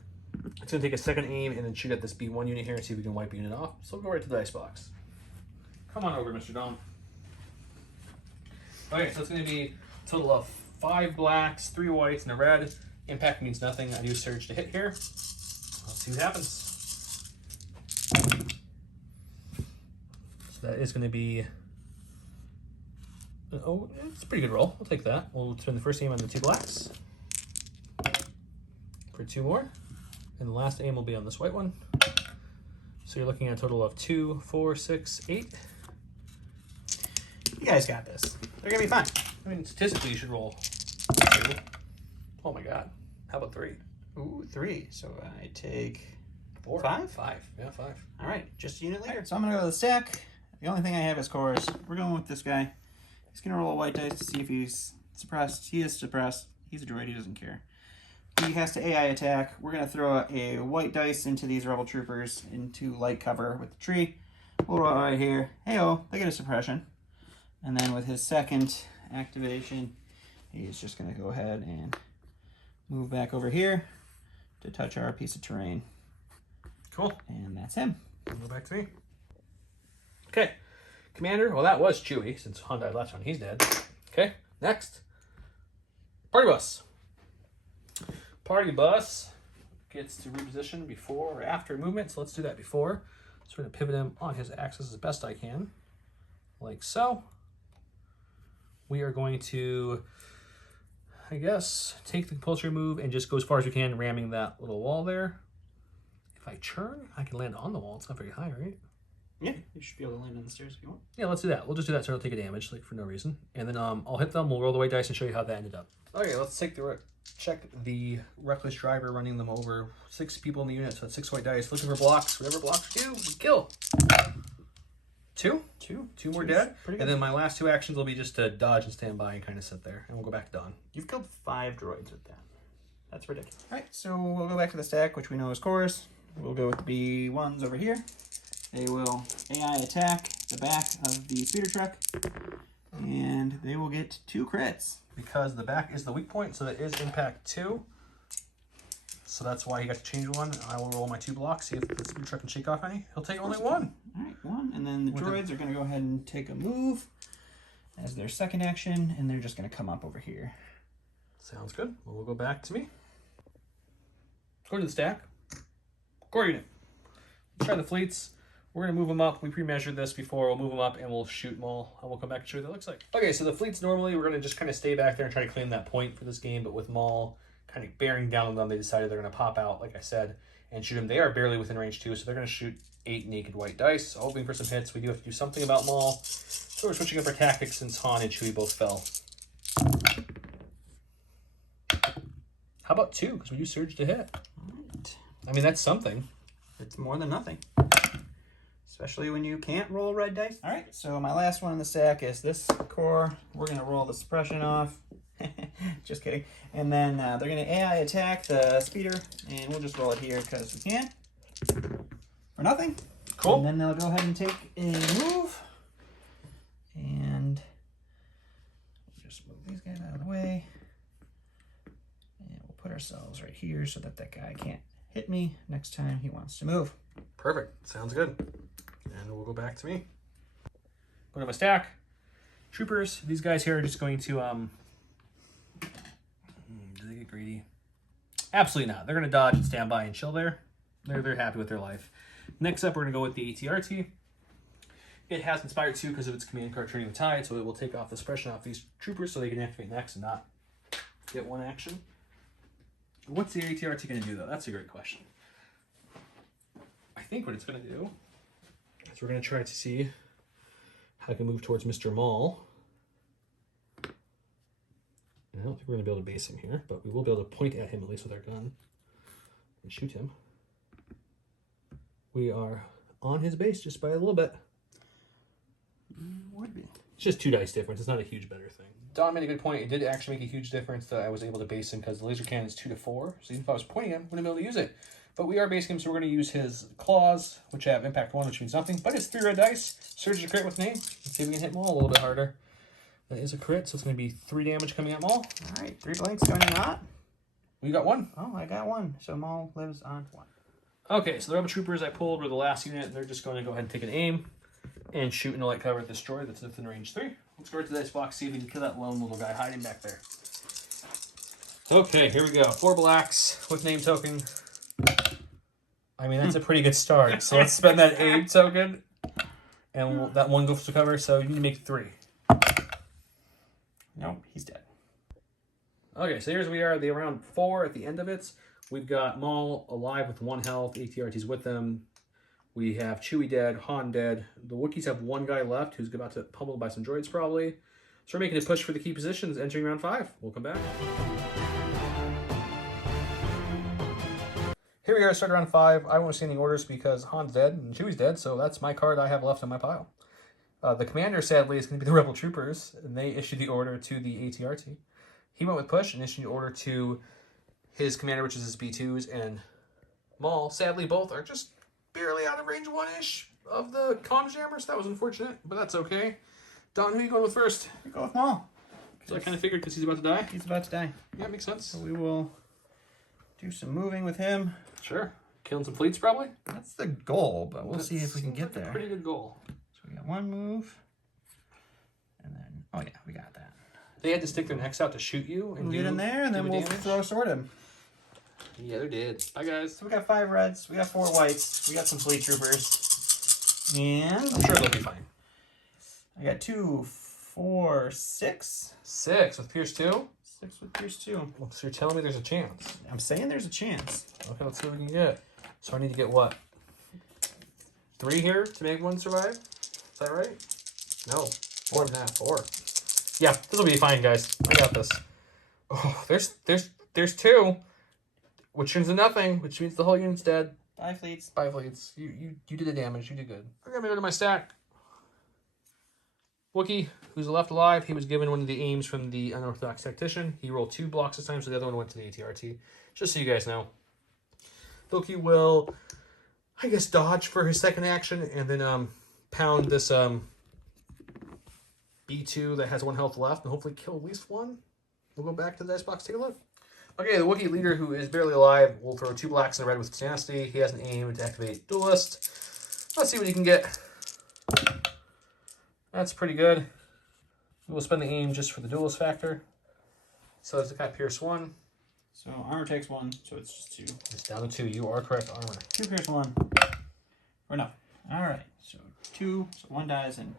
It's going to take a second aim and then shoot at this B1 unit here and see if we can wipe the unit off. So we'll go right to the dice box. Come on over, Mr. Dom. Okay, so it's going to be a total of 5 blacks, 3 whites, and a red. Impact means nothing. I do surge to hit here. Let's see what happens. So that is going to be... Oh, it's a pretty good roll. We'll take that. We'll spend the first aim on the 2 blacks. For 2 more. And the last aim will be on this white one. So you're looking at a total of 2, 4, 6, 8. You guys got this. They're going to be fine. I mean, statistically, you should roll 2. Oh my god. How about 3? Ooh, 3. So I take 4. 5? 5. Yeah, 5. All right, just a unit later. So I'm going to go to the stack. The only thing I have is cores. We're going with this guy. He's going to roll a white dice to see if he's suppressed. He is suppressed. He's a droid. He doesn't care. He has to AI attack. We're going to throw a white dice into these rebel troopers into light cover with the tree. We'll roll it right here. Hey-oh, they get a suppression. And then with his second activation, he's just going to go ahead and move back over here to touch our piece of terrain. Cool. And that's him. Go back to me. Okay. Commander, well, that was Chewie, since Han died last time. He's dead. Okay, next. Party bus. Party bus gets to reposition before or after movement, so let's do that before. So we're going to pivot him on his axis as best I can, like so. We are going to, I guess, take the compulsory move and just go as far as we can, ramming that little wall there. If I churn, I can land on the wall. It's not very high, right? Yeah, you should be able to land on the stairs if you want. Yeah, let's do that. We'll just do that so it'll take a damage, like for no reason. And then I'll hit them, we'll roll the white dice and show you how that ended up. Okay, let's take check the reckless driver running them over. 6 people in the unit, so that's 6 white dice. Looking for blocks. Whatever blocks do, we kill. 2? 2 more dead. And then my last 2 actions will be just to dodge and stand by and kind of sit there. And we'll go back to Dawn. You've killed 5 droids with that. That's ridiculous. All right, so we'll go back to the stack, which we know is cores. We'll go with the B1s over here. They will AI attack the back of the speeder truck, and they will get 2 crits. Because the back is the weak point, so that is impact 2. So that's why he got to change 1. I will roll my 2 blocks, see if the speeder truck can shake off any. He'll take only 1. All right, 1. And then the droids are going to go ahead and take a move as their second action, and they're just going to come up over here. Sounds good. Well, we'll go back to me. Go to the stack. Core unit. Try the fleets. We're going to move them up. We pre-measured this before. We'll move them up and we'll shoot Maul. And we'll come back and show you what that looks like. Okay, so the fleets normally, we're going to just kind of stay back there and try to claim that point for this game. But with Maul kind of bearing down on them, they decided they're going to pop out, like I said, and shoot him. They are barely within range too, so they're going to shoot 8 naked white dice. So hoping for some hits. We do have to do something about Maul. So we're switching up our tactics since Han and Chewie both fell. about 2? Because we use surge to hit. All right. I mean, that's something. It's more than nothing. Especially when you can't roll red dice. All right, so my last one in the stack is this core. We're going to roll the suppression off. Just kidding. And then they're going to AI attack the speeder, and we'll just roll it here because we can. For nothing. Cool. And then they'll go ahead and take a move. And we'll just move these guys out of the way. And we'll put ourselves right here so that that guy can't hit me next time he wants to move. Perfect. Sounds good. And we'll go back to me. Look at my stack. Troopers. These guys here are just going to, do they get greedy? Absolutely not. They're going to dodge and stand by and chill there. They're happy with their life. Next up, we're going to go with the ATRT. It has Inspired 2 because of its command card Turning the Tide, so it will take off the suppression off these troopers so they can activate next and not get one action. What's the ATRT going to do, though? That's a great question. I think what it's going to do is we're going to try to see how I can move towards Mr. Maul. I don't think we're going to be able to base him here, but we will be able to point at him, at least with our gun, and shoot him. We are on his base just by a little bit. Would be. It's just 2 dice difference. It's not a huge better thing. Don made a good point. It did actually make a huge difference that I was able to base him because the laser cannon is 2 to 4. So even if I was pointing him, I wouldn't be able to use it. But we are basing him, so we're going to use his claws, which have impact 1, which means nothing. But it's 3 red dice. Surge a crit with name. Let's see if we can hit Maul a little bit harder. That is a crit, so it's going to be 3 damage coming at Maul. All right, 3 blanks going in hot. We got 1. Oh, I got 1. So Maul lives on 1. Okay, so the Rebel Troopers I pulled were the last unit. They're just going to go ahead and take an aim and shoot into light cover at this droid that's within range 3. Let's go right to the dice box, see if we can kill that lone little guy hiding back there. Okay, here we go. 4 blacks with name token. I mean, that's a pretty good start. So let's spend that aim token, and that 1 goes to cover, so you need to make 3. Nope, he's dead. Okay, so here's we are, the round 4 at the end of it. We've got Maul alive with 1 health, ATRT's with them. We have Chewie dead, Han dead. The Wookiees have 1 guy left who's about to pummeled by some droids probably. So we're making a push for the key positions, entering round 5. We'll come back. Here we are, start round 5. I won't see any orders because Han's dead and Chewie's dead, so that's my card I have left in my pile. The commander, sadly, is going to be the Rebel Troopers, and they issued the order to the ATRT. He went with push and issued the order to his commander, which is his B2s, and Maul. Sadly, both are just barely out of range 1-ish of the comm jammer, so that was unfortunate, but that's okay. Don, who are you going with first? We go with Maul. So I kind of figured because he's about to die. He's about to die. Yeah, makes sense. So we will do some moving with him. Sure. Killing some fleets, probably? That's the goal, but we'll see if we can get there. Pretty good goal. So we got 1 move. And then, oh yeah, we got that. They had to stick their necks out to shoot you. And We'll get in there, and then we'll throw sword him. Yeah, they did. Bye, guys. So we got 5 reds, we got 4 whites, we got some fleet troopers. And I'm sure they'll be fine. I got 2, 4, 6. 6 with Pierce 2? 6 with Pierce 2. Well, so you're telling me there's a chance. I'm saying there's a chance. Okay, let's see what we can get. So I need to get what? 3 here to make 1 survive? Is that right? No. 4.5. 4. Yeah, this will be fine, guys. I got this. Oh, there's 2. Which turns to nothing, which means the whole unit's dead. 5 fleets. 5 fleets. You did the damage. You did good. I'm gonna go to my stack. Wookiee, who's left alive, he was given one of the aims from the Unorthodox Tactician. He rolled 2 blocks this time, so the other one went to the ATRT. Just so you guys know. Wookiee will, I guess, dodge for his second action, and then pound this B2 that has 1 health left, and hopefully kill at least 1. We'll go back to the dice box, take a look. Okay, the Wookiee leader, who is barely alive, will throw 2 blacks and a red with tenacity. He has an aim to activate Duelist. Let's see what he can get. That's pretty good. We'll spend the aim just for the Duelist factor. So it's got Pierce 1. So armor takes 1, so it's just 2. It's down to 2. You are correct, armor. 2 Pierce 1. Or no. Alright, so 2, so 1 dies and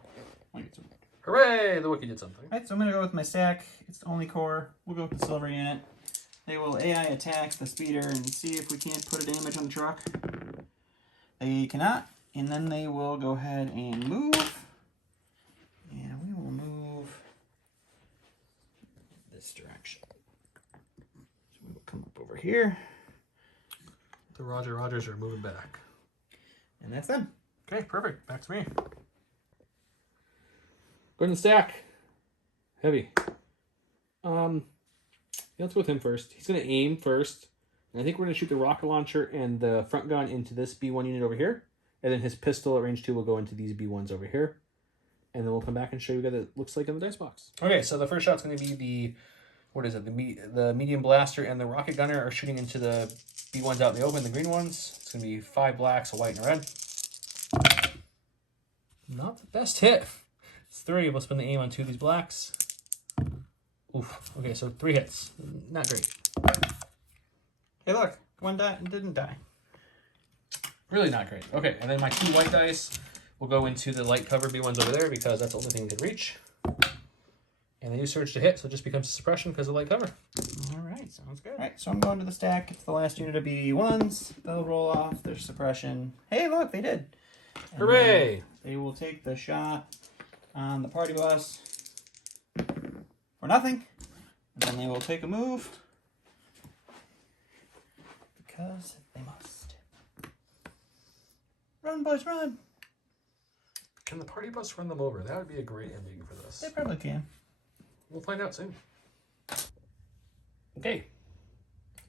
1 gets 1. Hooray! The Wookiee did something. Alright, so I'm going to go with my stack. It's the only core. We'll go with the silver unit. They will AI attack the speeder and see if we can't put a damage on the truck. They cannot. And then they will go ahead and move. And we will move this direction. So we will come up over here. The Rogers are moving back. And that's them. Okay, perfect. Back to me. Go ahead and stack. Heavy. Let's go with him first. He's going to aim first. And I think we're going to shoot the rocket launcher and the front gun into this B1 unit over here. And then his pistol at range 2 will go into these B1s over here. And then we'll come back and show you what it looks like in the dice box. Okay, so the first shot's going to be the, the medium blaster and the rocket gunner are shooting into the B1s out in the open, the green ones. It's going to be 5 blacks, a white, and a red. Not the best hit. It's 3. We'll spin the aim on 2 of these blacks. Oof. Okay, so 3 hits. Not great. Hey, look. One didn't die. Really not great. Okay, and then my 2 white dice will go into the light cover B1s over there because that's the only thing we can reach. And they do surge to hit, so it just becomes a suppression because of light cover. All right, sounds good. All right, so I'm going to the stack. It's the last unit of B1s. They'll roll off their suppression. Hey, look, they did. And hooray! They will take the shot on the party bus for nothing. And then they will take a move because they must. Run, boys, run! Can the party bus run them over? That would be a great ending for this. They probably can. We'll find out soon. Okay.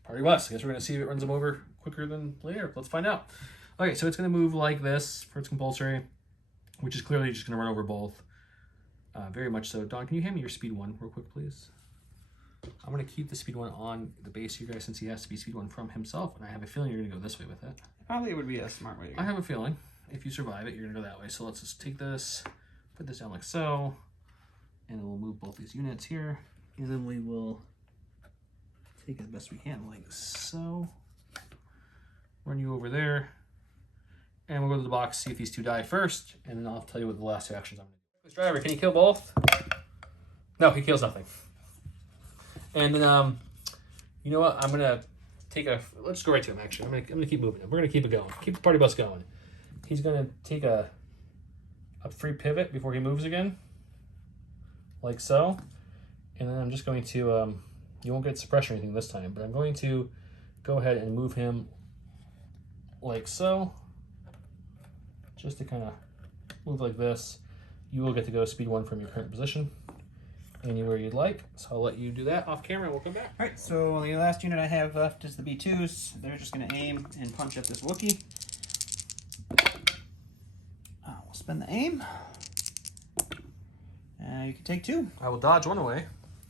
Party bus. I guess we're going to see if it runs them over quicker than later. Let's find out. Okay, so it's going to move like this for its compulsory, which is clearly just going to run over both. Very much so. Don, can you hand me your speed 1 real quick, please? I'm going to keep the speed 1 on the base here, guys, since he has to be speed 1 from himself, and I have a feeling you're going to go this way with it. Probably would be a smart way to go. I have a feeling. If you survive it, you're going to go that way. So let's just take this, put this down like so, and we'll move both these units here, and then we will take it the best we can, like so. Run you over there, and we'll go to the box, see if these 2 die first, and then I'll tell you what the last 2 actions I'm going to do. This driver, can he kill both? No, he kills nothing. And then, you know what? I'm going to take a, let's go right to him, actually. I'm going to keep moving him. We're going to keep it going. Keep the party bus going. He's going to take a free pivot before he moves again, like so. And then I'm just going to, you won't get suppression or anything this time, but I'm going to go ahead and move him like so, just to kind of move like this. You will get to go speed 1 from your current position anywhere you'd like. So I'll let you do that off camera and we'll come back. All right, so the last unit I have left is the B2s. They're just going to aim and punch at this Wookiee. We'll spin the aim. You can take 2. I will dodge 1 away.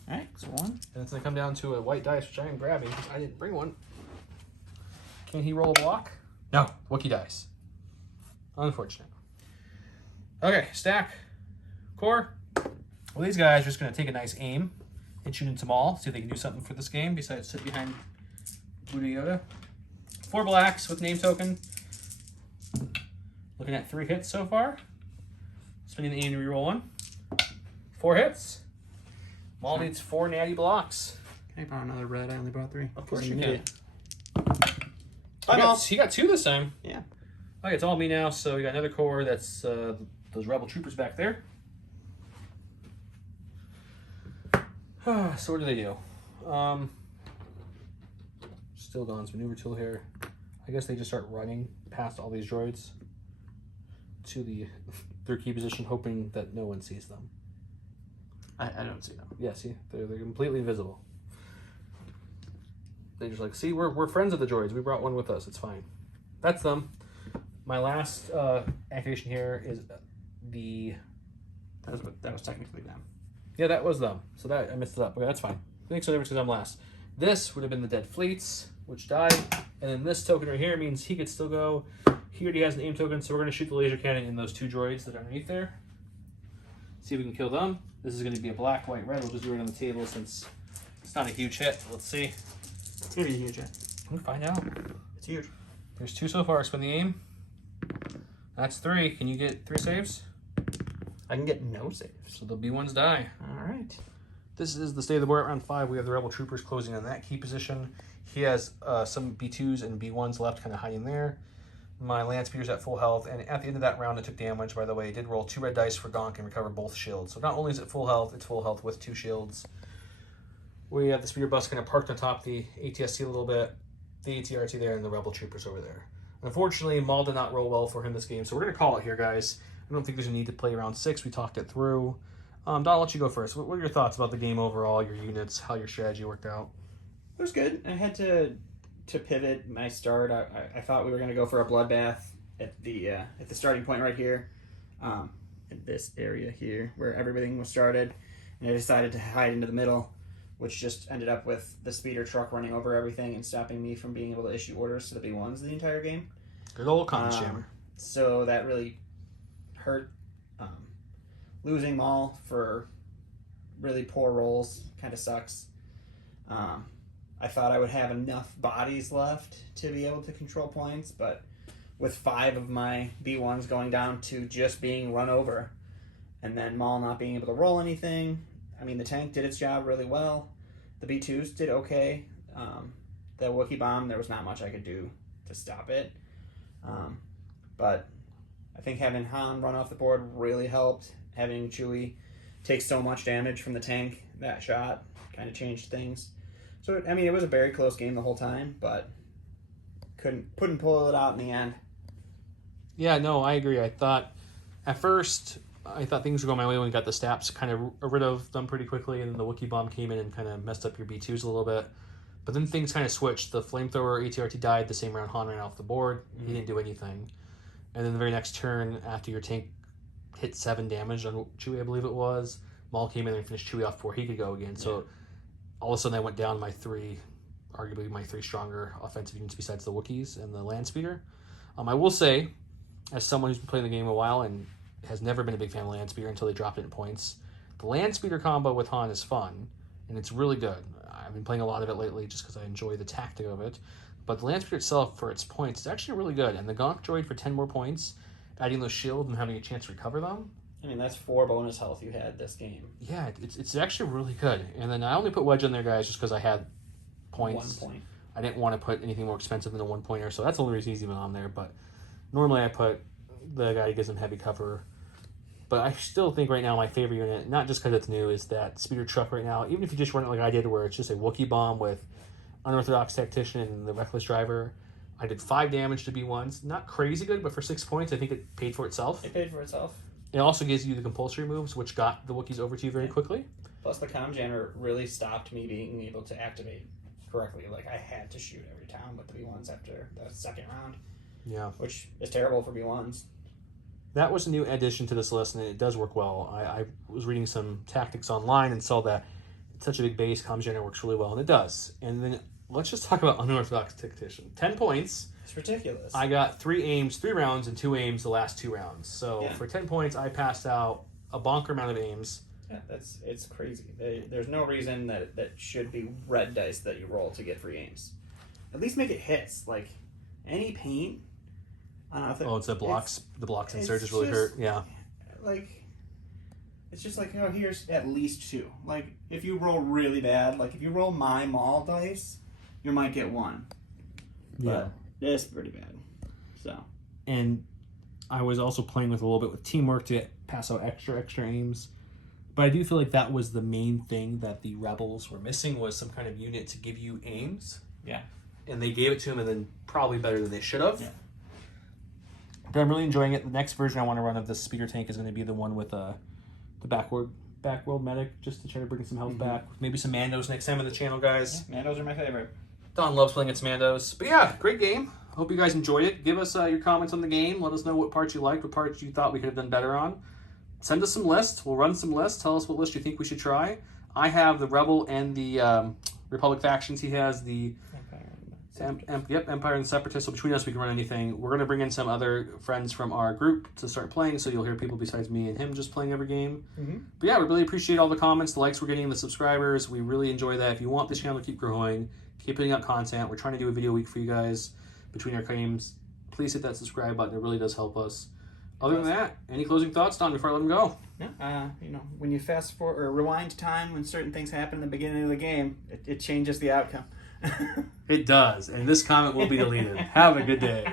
All right, so 1. And it's going to come down to a white dice, which I am grabbing because I didn't bring one. Can he roll a block? No, Wookiee dice. Unfortunate. Okay, stack. Core. Well, these guys are just going to take a nice aim and shoot into Maul. See if they can do something for this game besides sit behind Buddha Yoda. 4 blacks with name token. Looking at 3 hits so far. Spinning the aim to reroll 1. 4 hits. Maul needs 4 natty blocks. Can I borrow another red? I only brought 3. Of course you can. Bye, He got 2 this time. Yeah. Okay, it's all me now, so we got another core. That's those rebel troopers back there. So what do they do? Still Don's maneuver tool here. I guess they just start running past all these droids to their key position, hoping that no one sees them. I don't see them. Yeah, see? They're completely invisible. They just like, see, we're friends of the droids. We brought one with us. It's fine. That's them. My last activation here is the... That was technically them. Yeah, that was them. So that I messed it up. Okay, that's fine. Thanks so much because I'm last. This would have been the dead fleets, which died. And then this token right here means he could still go. He already has an aim token, so we're going to shoot the laser cannon in those 2 droids that are underneath there. See if we can kill them. This is going to be a black, white, red. We'll just do it on the table since it's not a huge hit. Let's see. It's going to be a huge hit. We'll find out. It's huge. There's 2 so far. Spin the aim. That's 3. Can you get 3 saves? I can get no saves. So the B1s die. All right. This is the state of the board at round 5. We have the rebel troopers closing on that key position. He has some B2s and B1s left kind of hiding there. My land speeder's at full health, and at the end of that round it took damage, by the way. It did roll 2 red dice for Gonk and recover both shields. So not only is it full health, it's full health with 2 shields. We have the speeder bus kind of parked on top of the ATST a little bit, the ATRT there, and the Rebel Troopers over there. Unfortunately, Maul did not roll well for him this game, so we're going to call it here, guys. I don't think there's a need to play round 6. We talked it through. Don, I'll let you go first. What are your thoughts about the game overall, your units, how your strategy worked out? It was good. I had to pivot my start. I thought we were going to go for a bloodbath at the starting point right here, in this area here where everything was started, and I decided to hide into the middle, which just ended up with the speeder truck running over everything and stopping me from being able to issue orders to the B1s the entire game. Good old comms jammer. So that really hurt. Losing Maul for really poor rolls kind of sucks. I thought I would have enough bodies left to be able to control points, but with 5 of my B1s going down to just being run over, and then Maul not being able to roll anything, I mean, the tank did its job really well. The B2s did okay. The Wookiee bomb, there was not much I could do to stop it. But I think having Han run off the board really helped. Having Chewie take so much damage from the tank, that shot kind of changed things. So, I mean, it was a very close game the whole time, but couldn't pull it out in the end. Yeah, no, I agree. I thought things were going my way when we got the Staps kind of rid of them pretty quickly, and then the Wookiee bomb came in and kind of messed up your B2s a little bit. But then things kind of switched. The flamethrower ATRT died the same round Han ran off the board. He didn't do anything. And then the very next turn, after your tank hit 7 damage on Chewie, I believe it was, Maul came in and finished Chewie off before he could go again. So all of a sudden I went down arguably my 3 stronger offensive units besides the Wookiees and the land speeder. I will say, as someone who's been playing the game a while and has never been a big fan of land speeder until they dropped it in points, the land speeder combo with Han is fun, and it's really good. I've been playing a lot of it lately just because I enjoy the tactic of it. But the land speeder itself, for its points, is actually really good. And the Gonk droid for 10 more points, adding those shields and having a chance to recover them. I mean, that's 4 bonus health you had this game. Yeah, it's actually really good. And then I only put Wedge on there, guys, just because I had points. 1 point. I didn't want to put anything more expensive than a 1-pointer, so that's the only reason he's even on there. But normally I put the guy who gives him heavy cover. But I still think right now my favorite unit, not just because it's new, is that speeder truck right now. Even if you just run it like I did, where it's just a Wookiee bomb with unorthodox tactician and the reckless driver. I did 5 damage to B1s. Not crazy good, but for 6 points, I think it paid for itself. It paid for itself. It also gives you the compulsory moves, which got the Wookiees over to you very quickly. Plus, the comm jammer really stopped me being able to activate correctly. Like, I had to shoot every time with the B1s after the second round. Yeah. Which is terrible for B1s. That was a new addition to this list, and it does work well. I was reading some tactics online and saw that it's such a big base, comm jammer works really well, and it does. And then let's just talk about unorthodox tactician. 10 points. It's ridiculous. I got 3 aims, 3 rounds, and 2 aims the last 2 rounds. So for 10 points, I passed out a bonker amount of aims. Yeah, it's crazy. There's no reason that should be red dice that you roll to get free aims. At least make it hits. Like, any paint. I don't know. It's the blocks. The blocks and surges really hurt. Yeah. Like, it's just like, oh, here's at least 2. Like, if you roll really bad, like if you roll my Maul dice, you might get 1. But it's pretty bad. So. And I was also playing with a little bit with teamwork to pass out extra aims. But I do feel like that was the main thing that the Rebels were missing, was some kind of unit to give you aims. Yeah. And they gave it to him, and then probably better than they should have. Yeah. But I'm really enjoying it. The next version I want to run of this speeder tank is going to be the one with the backworld medic, just to try to bring some health back. Maybe some Mandos next time on the channel, guys. Yeah, Mandos are my favorite. Don loves playing against Mandos. But yeah, great game. Hope you guys enjoyed it. Give us your comments on the game. Let us know what parts you liked, what parts you thought we could have done better on. Send us some lists. We'll run some lists. Tell us what list you think we should try. I have the Rebel and the Republic factions. He has the Empire and the Separatists. So between us, we can run anything. We're going to bring in some other friends from our group to start playing, so you'll hear people besides me and him just playing every game. But yeah, we really appreciate all the comments, the likes we're getting, the subscribers. We really enjoy that. If you want this channel to keep growing, keep putting out content. We're trying to do a video a week for you guys between our games. Please hit that subscribe button. It really does help us. Other than that, any closing thoughts, Don, before I let him go? Yeah, when you fast forward or rewind time when certain things happen in the beginning of the game, it changes the outcome. It does, and this comment will be deleted. Have a good day.